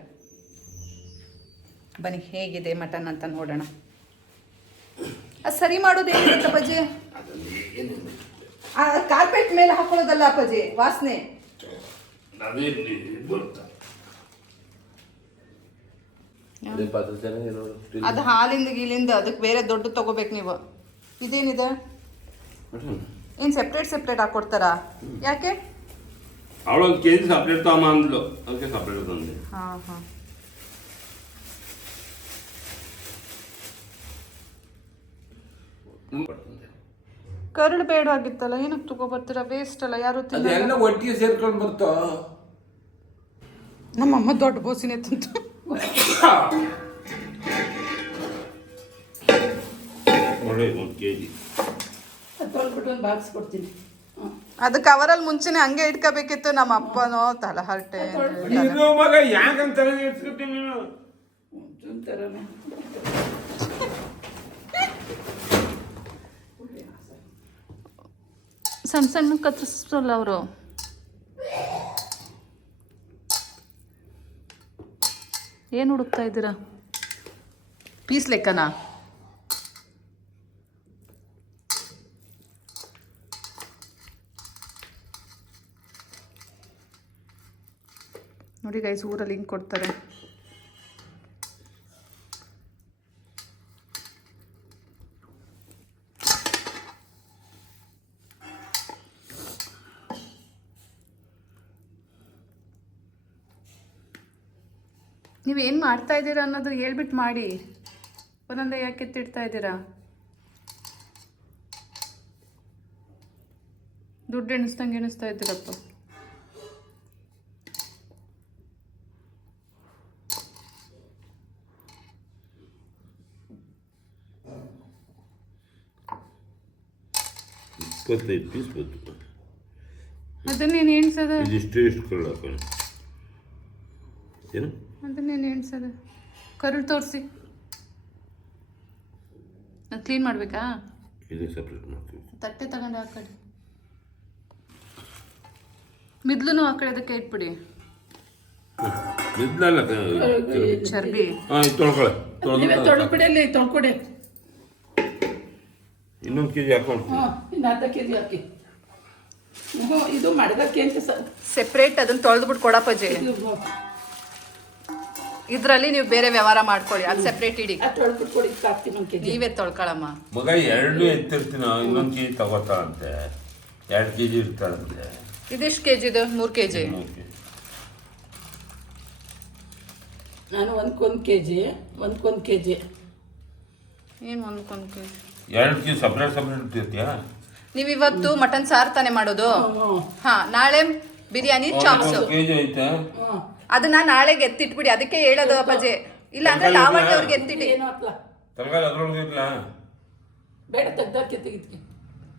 ಬನ್ನಿ ಹೇಗಿದೆ ಮಟನ್ ಅಂತ ನೋಡೋಣ. ಅದು ಸರಿ ಮಾಡೋದು ಏನಿರುತ್ತೆ ಅಪ್ಪಾಜಿ? ಕಾರ್ಪೆಟ್ ಮೇಲೆ ಹಾಕೊಳ್ಳೋದಲ್ಲ ಅಪ್ಪಾಜಿ, ವಾಸನೆ. ಅದು ಹಾಲಿಂದ ಗೀಲಿಂದ ಅದಕ್ಕೆ ಬೇರೆ ದೊಡ್ಡ ತಗೋಬೇಕು ನೀವು. ಇದೇನಿದೆ? ಏನು ಸೆಪ್ರೇಟ್ ಹಾಕೊಡ್ತಾರಾ? ಯಾಕೆ? ಅವಳು 1 kg ಸಪ್ರೇಟ್ ತಗೊಂಬ ಅಂದ್ಲು, ಅದಕ್ಕೆ ಸಪ್ರೇಟ್ ತಂದೆ. ಹಾಂ. ಕರಳು ಬೇಡವಾಗಿತ್ತಲ್ಲ, ಏನಕ್ಕೆ ತಗೋಬರ್ತೀರಾ? ವೇಸ್ಟ್ ಅಲ್ಲ, ಯಾರು ತಿನ್ನಲ್ಲ. ಅದೆಲ್ಲ ಒಟ್ಟಿಗೆ ಸೇರ್ಕೊಂಡು ಬರ್ತಾ. ನಮ್ಮಮ್ಮ ದೊಡ್ಡ ಬೋಸಿನೇ ತಂತು. ನೋಡಿ 1 kg ತೊಳ್ಬಿಟ್ಟು ಒಂದು ಬಾಕ್ಸ್ ಕೊಡ್ತೀನಿ. ಅದಕ್ಕೆ ಅವರಲ್ಲಿ ಮುಂಚೆನೆ ಹಂಗೆ ಇಟ್ಕೋಬೇಕಿತ್ತು. ನಮ್ಮ ಅಪ್ಪನೋ ತಲಹರಟೆ ನೀನು ಮಗ ಯಾಕಂತ ಇಟ್ಸ್ಕೊತೀನಿ ನೀನು ಒಂಥರನೇ ಸಣ್ಣ ಸಣ್ಣ ಕತ್ತರಿಸಲ್ಲ ಅವರು. ಏನು ಹುಡುಕ್ತಾ ಇದ್ದೀರಾ? ಪೀಸ್ ಲೆಕ್ಕನಾ? ನೋಡಿ ಗೈಸ್, ಊರಲ್ಲಿ ಹಿಂಗೆ ಕೊಡ್ತಾರೆ. ನೀವೇನು ಮಾಡ್ತಾ ಇದ್ದೀರಾ ಅನ್ನೋದು ಹೇಳ್ಬಿಟ್ಟು ಮಾಡಿ. ಒಂದೊಂದೇ ಯಾಕೆ ಎತ್ತಿಡ್ತಾ ಇದ್ದೀರಾ? ದುಡ್ಡು ಎಣಿಸ್ದಂಗೆ ಎಣಿಸ್ತಾ ಇದ್ದೀರಪ್ಪ. ಇಪ್ಪತ್ತೈದು ಪೀಸ್ ಬಂತು. ಅದನ್ನೇನು ಎಣಿಸೋದು? ಇದಿಷ್ಟು ಎಷ್ಟು ಕಳ್ಳ ಏನು? ಅದನ್ನೇನು ಎಣಿಸೋದು? ಕರುಳು ತೋರಿಸಿ. ಅದು ಕ್ಲೀನ್ ಮಾಡಬೇಕಾ? ಇದು ಸಪ್ರೇಟ್ ಮಾಡ್ತೀವಿ. ತಟ್ಟೆ ತಗೊಂಡು ಆ ಕಡೆ ಮಿದ್ಲೂ ಆ ಕಡೆ ಅದಕ್ಕೆ ಇಟ್ಬಿಡಿ. ಮಿದ್ಲಲ್ಲ ಚರ್ಬಿ. ಹಾಂ, ಇದು ತೊಳ್ಕೊಳ್ಳಿ. ತೊಳ್ಕೊಡಿ, ತೊಳ್ಕೊಡಿ. ಇನ್ನೊಂದು ಕೆಜಿ ಹಾಕೊಂಡು. ಹಾಂ, ಇನ್ನು ಅರ್ಧ ಕೆಜಿ ಹಾಕಿ. ಇದು ಮಡಗಕ್ಕೆ ಅಂತ ಸೆಪ್ರೇಟ್ ಅದನ್ನ ತೊಳೆದ್ಬಿಟ್ಟು ಕೊಡಪ್ಪಜ್ಜಿ. ಇದರಲ್ಲಿ ನೀವು ಬೇರೆ ವ್ಯವಹಾರ ಮಾಡ್ಕೊಳ್ಳಿ, ಅದು ಸೆಪ್ರೇಟ್ ಇಡಿ. ತೊಳ್ಬಿಟ್ಟು ಕೊಡಿ, ಹಾಕ್ತೀನಿ 1 ಕೆಜಿ. ನೀವೇ ತೊಳ್ಕೊಳಮ್ಮ. ಮಗ 2 ಎತ್ತಿರ್ತೀನಿ, ಇನ್ನೊಂದು ಕೆಜಿ ತಗೋತಾಳಂತೆ, 2 ಕೆಜಿ ಇರ್ತಾಳಂತೆ. ಇದೆಷ್ಟು ಕೆಜಿದು? 3 ಕೆಜಿ. ನಾನು 1 ಕೆಜಿ, 1 ಕೆಜಿ. ಏನು 1 ಕೆಜಿ? 2 KG separate ಇರ್ತೀಯಾ? ನೀವು ಇವತ್ತು ಮಟನ್ ಸಾರು ತಾನೇ ಮಾಡೋದು? ಹಾ, ನಾಳೆ ಬಿರಿಯಾನಿ ಚಾಪ್ಸ್. ಕೆಜಿ ಐತೆ. ಅದನ್ನ ನಾಳೆಗೆ ಎತ್ತಿಟ್ಬಿಡಿ. ಅದಕ್ಕೆ ಹೇಳೋದು ಅಪ್ಪಾಜಿ. ಇಲ್ಲ ಅಂದ್ರೆ ಲಾವಣ್ಯ ಅವ್ರಿಗೆ ಎತ್ತಿಡಿ. ಏನು ಹಾಕ್ಲಾ? ತರಕಾರಿ ಅದ್ರೊಳಗೆ ಇರಲ್ಲ. ಬೇಡ, ತೆಗ್ದಾಕಿ ತೆಗಿದ್ವಿ.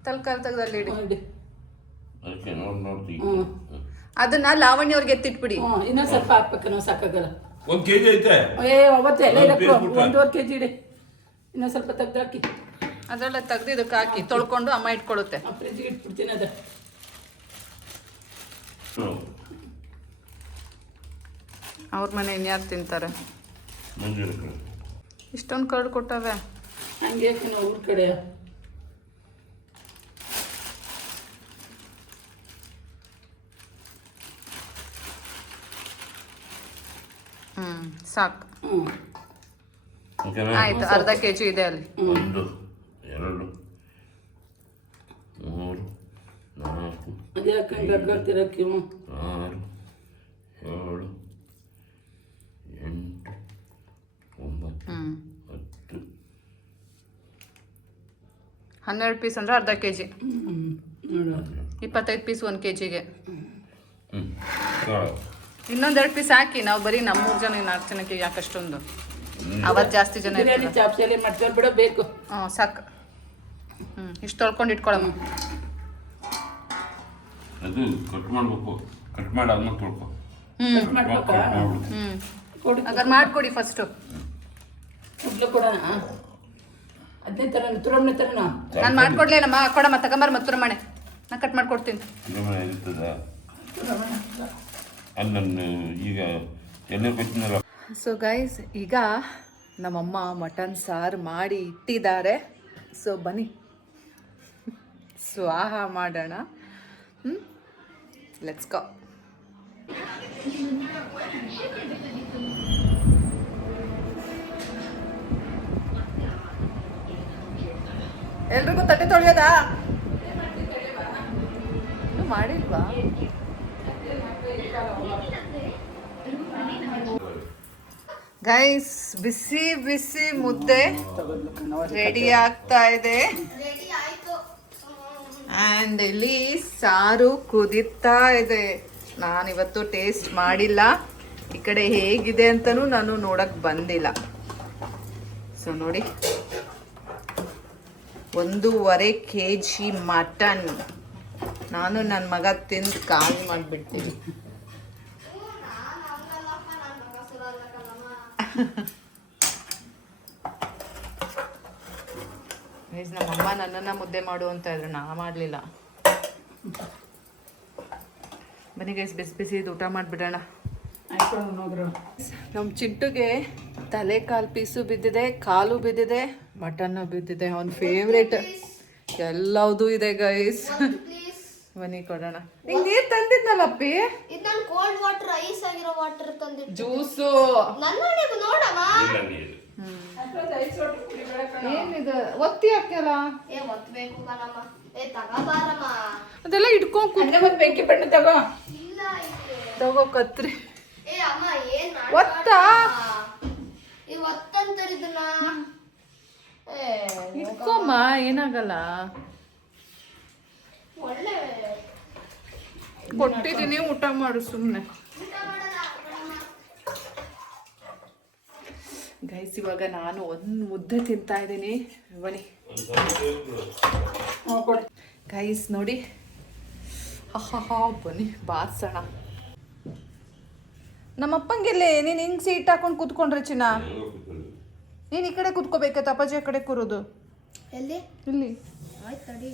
ತಲ್ಕಾಲ್ ತೆಗ್ದಲ್ಲಿ ಇಡಿ. ಅದಕ್ಕೆ ನೋಡ್ತೀವಿ. ಅದನ್ನ ಲಾವಣ್ಯ ಅವ್ರಿಗೆ ಎತ್ತಿಟ್ಬಿಡಿ. ಇನ್ನೊಂದು ಸ್ವಲ್ಪ ಹಾಕ್ಬೇಕು, ನಾವು ಸಾಕಾಗಲ್ಲ. 1 ಕೆಜಿ ಐತೆ. ಅವತ್ತು ಎಲ್ಲ ಇಡಕ್ಕೆ 1.5 ಕೆಜಿ ಇಡಿ. ಇನ್ನೊಂದು ಸ್ವಲ್ಪ ತೆಗ್ದಾಕಿ. ಅದೆಲ್ಲ ತೆಗ್ದು ಇದಕ್ಕೆ ಹಾಕಿ ತೊಳ್ಕೊಂಡು ಅಮ್ಮ ಇಟ್ಕೊಳುತ್ತೆ. ಫ್ರಿಜ್ಜಿಗೆ ಇಟ್ಬಿಡ್ತೀನಿ. ಅದ ಅವ್ರ ಮನೆ ಇನ್ಯಾರು ತಿಂತಾರೆ? ಇಷ್ಟೊಂದು ಕರ್ಡು ಕೊಟ್ಟವೆ. ಹಂಗೆ ನಾವು ಊರ ಕಡೆ ಸಾಕು. ಓಕೆನಾ? ಆಯ್ತು, ಅರ್ಧ ಕೆಜಿ ಇದೆ ಅಲ್ಲಿ. 1 2 3 4 ಅದೇ ಹಾಕೊಂಡು ಅಡ್ಗಾಡ್ತಿರಕ್ಕೆ 6 7 8 9 10 12 ಪೀಸ್ ಅಂದ್ರೆ ಅರ್ಧ ಕೆಜಿ. ನೋಡು 25 ಪೀಸ್ 1 ಕೆಜಿಗೆ. ಹ್ಞೂ ಇನ್ನೊಂದು 2 ಪೀಸ್ ಹಾಕಿ. ನಾವು ಬರೀ ನಮ್ಮ 3 ಜನ 4 ಜನಕ್ಕೆ ಯಾಕಷ್ಟೊಂದು? ಅವತ್ತು ಜಾಸ್ತಿ ಜನ ಬಿರಿಯಾನಿ ಚಾಪ್ಸ್ ಎಲ್ಲ ಮಾಡ್ಕೊಂಡು ಬಿಡಬೇಕು. ಸಾಕು. ಇಷ್ಟು ತೊಳ್ಕೊಂಡು ಇಟ್ಕೊಳಮ್ಮ. ಅದು ಕಟ್ ಮಾಡಬೇಕು. ಕಟ್ ಮಾಡಿ ಆದ್ಮೇಲೆ ತೊಳ್ಕೊ. ಕೊಡಿ, ಹಾಗಾದ್ರೆ ಮಾಡಿಕೊಡಿ ಫಸ್ಟು. ಮೊದಲು ಕೊಡೋಣ. ಅದನ್ನೇ ಥರ ತುರಮ್ಮನೆ ಥರನಾ? ನಾನು ಮಾಡ್ಕೊಡ್ಲೇನಮ್ಮ? ಕೊಡಮ್ಮ, ತಗೊಂಬಾರ ಮತ್ತು ತುರಮಣೆ. ನಾನು ಕಟ್ ಮಾಡ್ಕೊಡ್ತೀನಿ. ಇರ್ತದ ಅಲ್ಲಿ ನನ್ನ ಈಗ ಎಣ್ಣೆ ಕೊಚ್ಚಿನಲ್ಲ. ಸೊ ಗೈಸ್, ಈಗ ನಮ್ಮಮ್ಮ ಮಟನ್ ಸಾರು ಮಾಡಿ ಇಟ್ಟಿದ್ದಾರೆ. ಸೊ ಬನ್ನಿ ಸ್ವಾಹ ಮಾಡೋಣ. Let's go. ಎಲ್ರಿಗೂ ತಟ್ಟೆ ತೊಳೆಯೋದಾ? ಇನ್ನೂ ಮಾಡಿಲ್ವಾ? ಗೈಸ್, ಬಿಸಿ ಬಿಸಿ ಮುದ್ದೆ ರೆಡಿ ಆಗ್ತಾ ಇದೆ. ಆ್ಯಂಡ್ ಇಲ್ಲಿ ಸಾರು ಕುದೀತಾ ಇದೆ. ನಾನಿವತ್ತು ಟೇಸ್ಟ್ ಮಾಡಿಲ್ಲ. ಈ ಕಡೆ ಹೇಗಿದೆ ಅಂತಲೂ ನಾನು ನೋಡಕ್ಕೆ ಬಂದಿಲ್ಲ. ಸೊ ನೋಡಿ, 1.5 kg ಮಟನ್ ನಾನು ನನ್ನ ಮಗ ತಿಂದು ಖಾಲಿ ಮಾಡಿಬಿಡ್ತೀನಿ. ಗೈಸ್ ನಮ್ಮಮ್ಮ ನನ್ನನ್ನು ಮುದ್ದೆ ಮಾಡು ಅಂತ ಇದ್ರು, ನಾ ಮಾಡಲಿಲ್ಲ. ಬನ್ನಿ ಗೈಸ್, ಬಿಸಿ ಬಿಸಿ ಊಟ ಮಾಡಿಬಿಡೋಣ. ನಮ್ಮ ಚಿಂಟುಗೆ ತಲೆ ಕಾಲು ಪೀಸು ಬಿದ್ದಿದೆ, ಕಾಲು ಬಿದ್ದಿದೆ, ಮಟನ್ನು ಬಿದ್ದಿದೆ. ಅವನ ಫೇವ್ರೇಟ್ ಎಲ್ಲವುದು ಇದೆ ಗೈಸ್. ಪ್ಲೀಸ್ ಬನ್ನಿ ಕೊಡೋಣ. ಈಗ ನೀರು ತಂದಿದ್ನಲ್ಲಪ್ಪಿ, ಇದು ನಾನು ಕೋಲ್ಡ್ ವಾಟರ್ ಐಸ್ ಆಗಿರೋ ವಾಟರ್ ತಂದಿದ್ದು. ಜ್ಯೂಸು. ನನ್ನೊಳಗೆ ನೋಡಮ್ಮ. ಏನಿದು ಒತ್ತಿ ಹಾಕ್ಯಲ್ಲ, ಏ ಒತ್ಬೇಕು ಕಣಮ್ಮ. ಏ ತಗೋಬಾರಮ್ಮ. ಅದೆಲ್ಲ ಇಟ್ಕೊಂಡ್ ಬೆಂಕಿ ಬಣ್ಣ ತಗೋ. ಇಲ್ಲ ಇದೆ. ತಗೋ ಕತ್ರಿ. ಏ ಅಮ್ಮ ಏನ್ ಒತ್ತಾ? ಈ ಒತ್ತಂತಾರೆ ಇದನ್ನ. ಏ ಇಟ್ಕೊಮ್ಮ, ಏನಾಗಲ್ಲ. ಒಳ್ಳೆ ಕೊಟ್ಟಿದ್ದೀನಿ, ಊಟ ಮಾಡು ಸುಮ್ಮನೆ. ಊಟ ಮಾಡಲ್ಲ ಕಣಮ್ಮ. ಗೈಸ್ ಇವಾಗ ನಾನು ಒಂದು ಮುದ್ದೆ ತಿಂತಾ ಇದ್ದೀನಿ. ಬನ್ನಿ ಗೈಸ್ ನೋಡಿ, ಬನ್ನಿ ಬಾರ್ಸೋಣ. ನಮ್ಮಪ್ಪಂಗೆಲ್ಲೇ ನೀನು ಹಿಂಗೆ ಸೀಟ್ ಹಾಕೊಂಡು ಕೂತ್ಕೊಂಡ್ರೆ ಚಿನ್ನ, ನೀನು ಈ ಕಡೆ ಕೂತ್ಕೋಬೇಕತ್ತ, ಅಪ್ಪಾಜಿ ಆ ಕಡೆ ಕೂರೋದು. ಎಲ್ಲಿ? ಇಲ್ಲಿ ಆಯ್ತು ತಡಿ.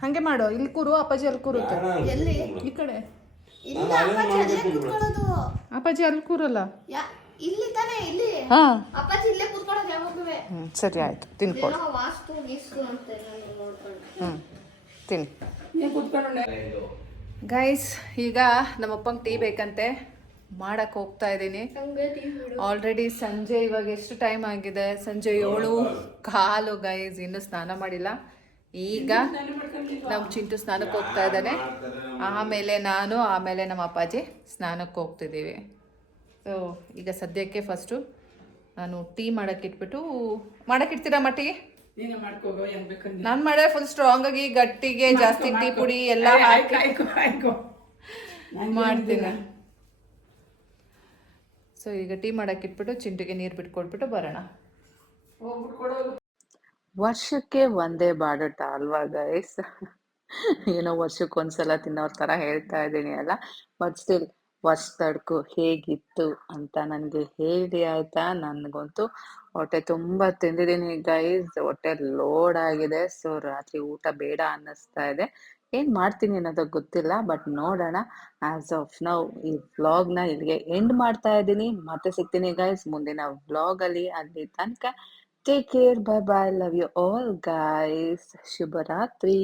ಹಂಗೆ ಮಾಡು, ಇಲ್ಲಿ ಕೂರು, ಅಪ್ಪಾಜಿ ಅಲ್ಲಿ ಕೂರುತ್ತೆ. ಎಲ್ಲಿ? ಈ ಕಡೆ ಇಲ್ಲ ಅಪ್ಪಾಜಿ ಅಲ್ಲೇ ಕೂತ್ಕೊಳ್ಳೋದು. ಅಪ್ಪಾಜಿ ಅಲ್ಲಿ ಕೂರಲ್ಲ. ಇಲ್ಲಿ ತಾನೇ, ಇಲ್ಲಿ ಹಾಂ ಅಪ್ಪಾಜಿ ಇಲ್ಲೇ ಕೂತ್ಕೊಳ್ಳೋದು ಯಾವಾಗಲೂ. ಸರಿ ಆಯಿತು, ತಿನ್ಕೊಡು. ಏನೋ ವಾಸ್ತು ಗೀಸ್ತು ಅಂತ ನಾನು ನೋಡ್ಕೊಂಡು. ತಿನ್ನಿ ಗೈಸ್. ಈಗ ನಮ್ಮಪ್ಪಂಗೆ ಟೀ ಬೇಕಂತೆ, ಮಾಡಕ್ಕೆ ಹೋಗ್ತಾ ಇದ್ದೀನಿ. ಆಲ್ರೆಡಿ ಸಂಜೆ, ಇವಾಗ ಎಷ್ಟು ಟೈಮ್ ಆಗಿದೆ? ಸಂಜೆ 7:15 ಗೈಸ್. ಇನ್ನೂ ಸ್ನಾನ ಮಾಡಿಲ್ಲ. ಈಗ ನಮ್ಮ ಚಿಂಟು ಸ್ನಾನಕ್ಕೆ ಹೋಗ್ತಾ ಇದ್ದಾನೆ, ಆಮೇಲೆ ನಾನು, ಆಮೇಲೆ ನಮ್ಮ ಅಪ್ಪಾಜಿ ಸ್ನಾನಕ್ಕೆ ಹೋಗ್ತಿದ್ದೀವಿ. ಸೊ ಈಗ ಸದ್ಯಕ್ಕೆ ಫಸ್ಟು ನಾನು ಟೀ ಮಾಡೋಕ್ಕಿಟ್ಬಿಟ್ಟು, ಮಾಡೋಕ್ಕಿಡ್ತೀರಮ್ಮ ಟೀ? ನಾನು ಮಾಡೋ ಫುಲ್ ಸ್ಟ್ರಾಂಗ್ ಆಗಿ, ಗಟ್ಟಿಗೆ, ಜಾಸ್ತಿ ಟೀ ಪುಡಿ ಎಲ್ಲ ಹಾಕಿ ಮಾಡ್ತೀನಿ. ಸೊ ಈಗ ಟೀ ಮಾಡೋಕ್ಕಿಟ್ಬಿಟ್ಟು ಚಿಂಟಿಗೆ ನೀರು ಬಿಟ್ಕೊಟ್ಬಿಟ್ಟು ಬರೋಣ. ವರ್ಷಕ್ಕೆ ಒಂದೇ ಬಾಡುಟ ಅಲ್ವಾ ಗೈಸ್? ಏನೋ ವರ್ಷಕ್ಕೆ ಒಂದ್ಸಲ ತಿನ್ನೋರ್ ಥರ ಹೇಳ್ತಾ ಇದ್ದೀನಿ ಅಲ್ಲ, ಬಟ್ ಸ್ಟಿಲ್ ವರ್ಷದಡ್ಕು ಹೇಗಿತ್ತು ಅಂತ ನನಗೆ ಹೇಳಿ ಆಯ್ತಾ. ನನಗಂತೂ ಹೊಟ್ಟೆ ತುಂಬ ತಿಂದಿದ್ದೀನಿ ಗೈಸ್, ಹೊಟ್ಟೆ ಲೋಡ್ ಆಗಿದೆ. ಸೊ ರಾತ್ರಿ ಊಟ ಬೇಡ ಅನ್ನಿಸ್ತಾ ಇದೆ. ಏನು ಮಾಡ್ತೀನಿ ಅನ್ನೋದು ಗೊತ್ತಿಲ್ಲ, ಬಟ್ ನೋಡೋಣ. ಆ್ಯಸ್ ಆಫ್ ನೌ ಈ ವ್ಲಾಗ್ನ ಇಲ್ಲಿಗೆ ಎಂಡ್ ಮಾಡ್ತಾ ಇದ್ದೀನಿ. ಮತ್ತೆ ಸಿಗ್ತೀನಿ ಗೈಸ್ ಮುಂದಿನ ವ್ಲಾಗಲ್ಲಿ. ಅಲ್ಲಿ ತನಕ take care, bye bye, love you all guys. ಶುಭರಾತ್ರಿ.